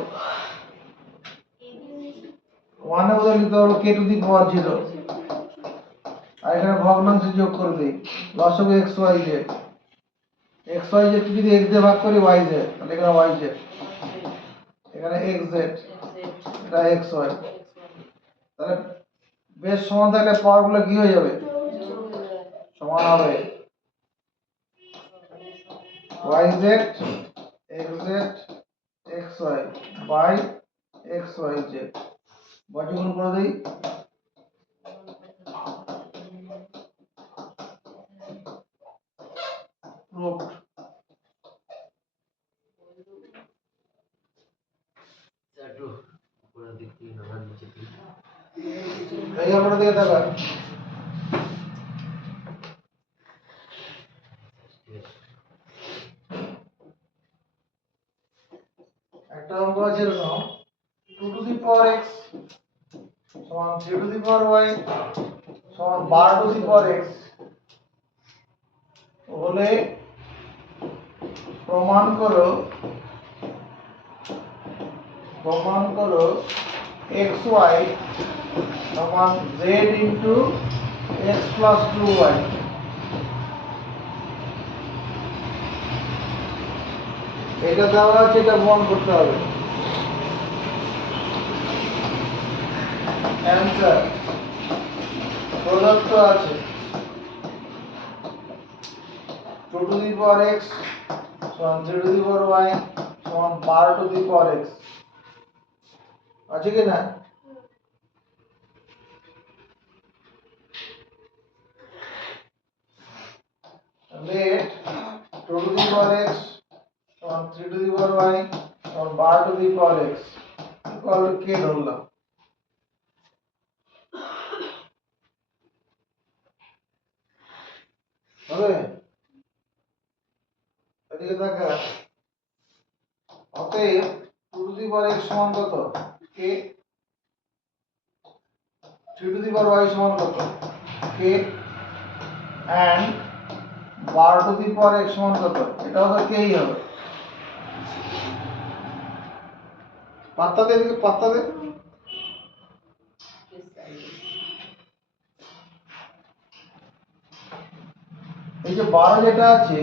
1 এর বদলে লিখতে পারবো কে টু দি পাওয়ার 0, আর এখানে ভগ্নাংশ যোগ করে দিই, লসাগু x y z, x y z কে যদি x দিয়ে ভাগ করি y z, তাহলে এখানে y z, এখানে x z, এটা x y। তাহলে বেস সমান থাকলে পাওয়ার গুলো কি হয়ে যাবে? সমান হবে y z x z x y by x y z। বর্গমূল করে দেই, প্রুফড। একটু উপরের দিক থেকে নামান, নিচের দিকে। এই আমরা দিকে দেখা, একটা অঙ্ক আছে এরকম, 2 টু দি পাওয়ার x সমান 3 টু দি পাওয়ার y সমান 12 টু দি পাওয়ার x হলে প্রমাণ করো xy সমান z into x plus 2y। এটা দেওয়া আছে, এটা প্রমাণ করতে হবে। অ্যান্সার প্রদত্ত আছে 2 টু দি পাওয়ার x সমান 3 টু দি পাওয়ার y সমান 12 টু দি পাওয়ার x, আছে কি না? Let 2 to the power x সমান 3 টু দি পাওয়ার y সমান 12 to the power x equal to k ধরলাম। হবে? এদিকে দেখা, অতএব 2 টু দি পাওয়ার x সমান কত? k। 3 to the power y সমান কত? k, and 12 to the power x সমান কত? এটাও তো kই হবে। পাত্তা দে, এদিকে পাত্তা দে। এই যে 12 যেটা আছে,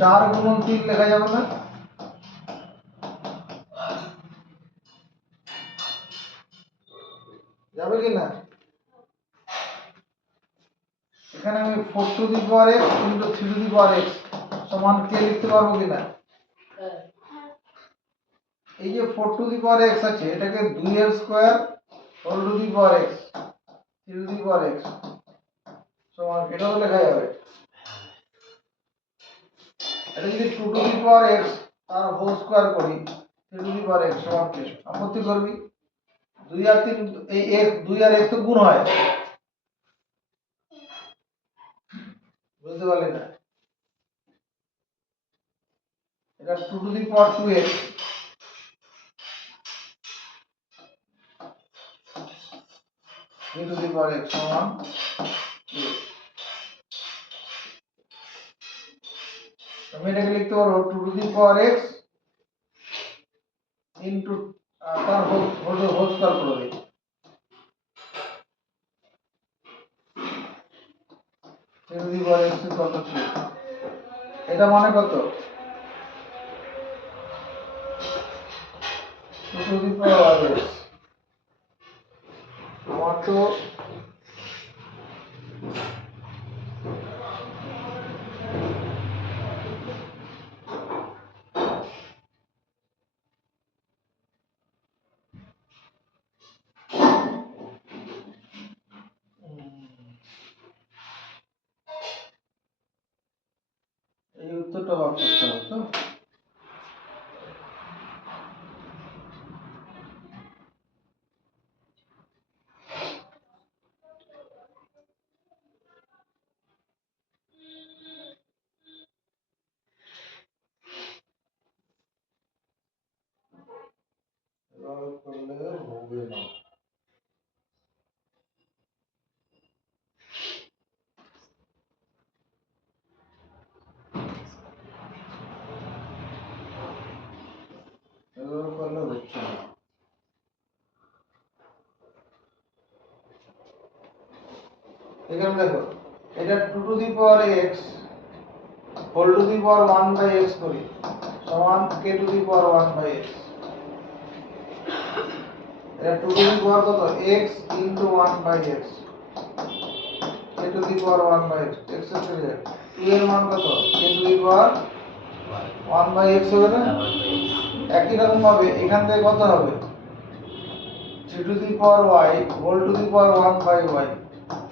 4 গুণন 3 লেখা যাবে না? যাবে কি না? এখানে আমি 4 to the power x into 3 to the power x সমান k লিখতে পারবো কি না? এই যে 4 টু দি পাওয়ার x আছে, এটাকে 2 এর square whole to the power x 3 to the power x সমান, এটাও লেখা যাবে। এটা যদি 2 টু দি পাওয়ার x তার হোল স্কয়ার করি 3 টু দি পাওয়ার x সমান k, আপত্তি করবি? 2 আর 3, এই x 2 আর x তো গুণ হয়, বুঝতে পারলি না? এটা 2 to the power 2x 3 to the power x সমান k। আমি এটাকে লিখতে পারবো 2 to the power x into তার হোল স্কয়ার করে দিই, 3 টু দি পাওয়ার x কত k। এটা মানে কত? 2 টু দি পাওয়ার x। আমার তো এই উত্তরটা বার করতে হবে তো। এখানে দেখো এটা 2 to the power x whole to the power 1 by x করি সমান k to the power 1 by x। এটা 2 টু দি পাওয়ার কত x into 1 by x k to the power 1 by x x এর থেকে 2 এর মান কত k to the power 1 by x হবে না। একই রকম ভাবে এখান থেকে কত হবে 3 to the power y whole to the power 1 by y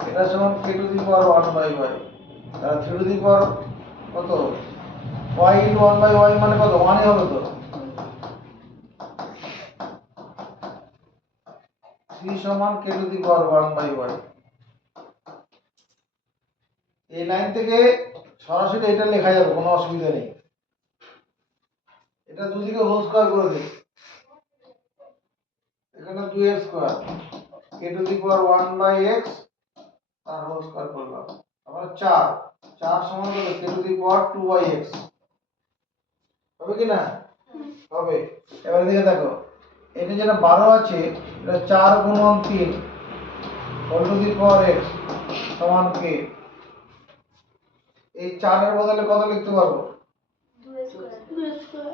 এটা সমান k to the power 1 by y। তাহলে 3 টু দি পাওয়ার কত y ইনটু 1 বাই y মানে কত 1 ই হবে তো। 3 সমান k to the power 1 by y। এই লাইন থেকে সরাসরি এটা লেখা যাবে কোনো অসুবিধা নেই। এটা দুদিকে হোল স্কয়ার করে দিই এখানে 2x square k to the power 1 by x তার হোল স্কয়ার করলাম তারপর 4 সমান কত k to the power 2 by x হবে কি না হবে। এবার দিকে দেখো এটা যেটা 12 আছে এটা 4 গুণন 3 whole to the power x সমান k। এই 4 এর বদলে কত লিখতে পারবো 2 স্কয়ার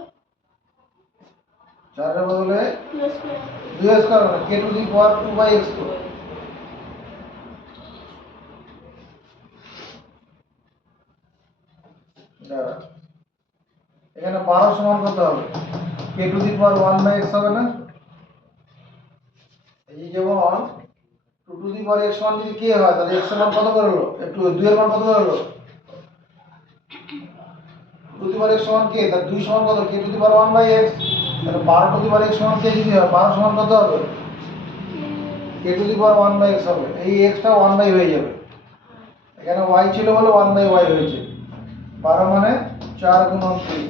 4 এর বদলে 2 স্কয়ার 2 স্কয়ার মানে k to the power 2 by x তো। দাঁড়া এখানে 12 সমান কত হবে k to the power 1 by x হবে না। এই যেমন 2 টু দি পাওয়ার x সমান যদি k হয় তাহলে x এর মান কত করে হলো একটু 2 এর মান কত করে হলো 2 টু দি পাওয়ার x সমান k তাহলে 2 সমান কত k to the power 1 by x তাহলে 12 টু দি পাওয়ার x সমান k যদি হয় 12 সমান কত হবে k to the power 1 by x হবে। এই x টা 1 বাই হয়ে যাবে এখানে y ছিল বলে 1 বাই y হয়েছে 12 মানে 4 গুণন 3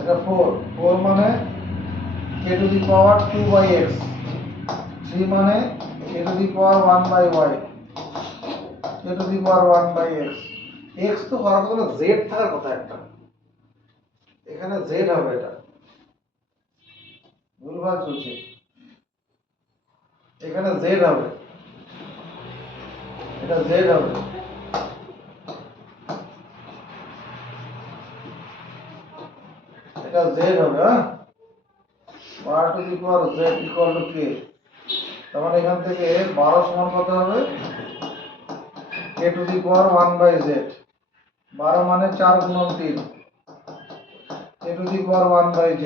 এটা 4 মানে k to the power 2 by x 3 মানে k to the power 1 by y k to the power 1 by x x তো হওয়ার কথা z থাকার কথা একটা এখানে z হবে এটা ভুলভাল চলছে এখানে z হবে এটা z হবে এটা z হবে হ্যাঁ 12 to the power z equal to k তার মানে এখান থেকে 12 সমান কত হবে k to the power 1 by z 12 মানে 4 গুণন 3 k to the power 1 by z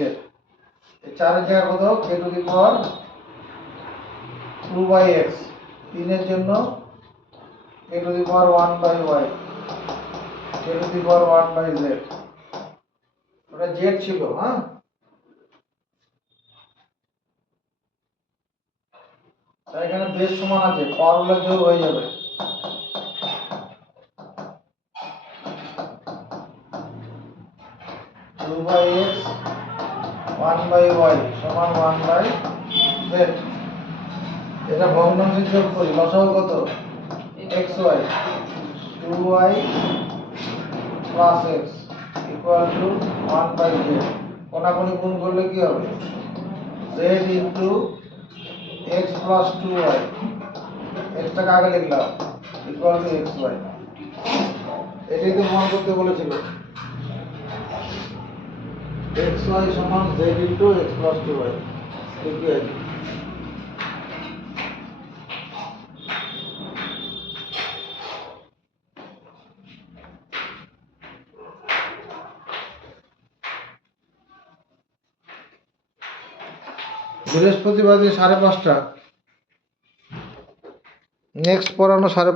এই 4 এর জায়গায় কত k to the power 2 by x 3 এর জন্য k to the power 1 by y k to the power 1 by z ওটা z ছিল হ্যাঁ। তাই এখানে বেস সমান আছে পাওয়ার গুলো যোগ হয়ে যাবে 2 বাই x 1 বাই y সমান 1 বাই z। এটা ভগ্নাংশে যোগ করি লসাগু কত xy 2y plus x equal to 1 by z কোনাকুনি গুণ করলে কি হবে z into x plus 2y x টাকে আগে লিখলাম ইকুয়াল টু xy এটাই তো মনে করতে বলেছিল xy সমান z into x plus 2y ঠিকই আছে। বৃহস্পতিবার 5:30 নেক্সট পড়ানো 5:30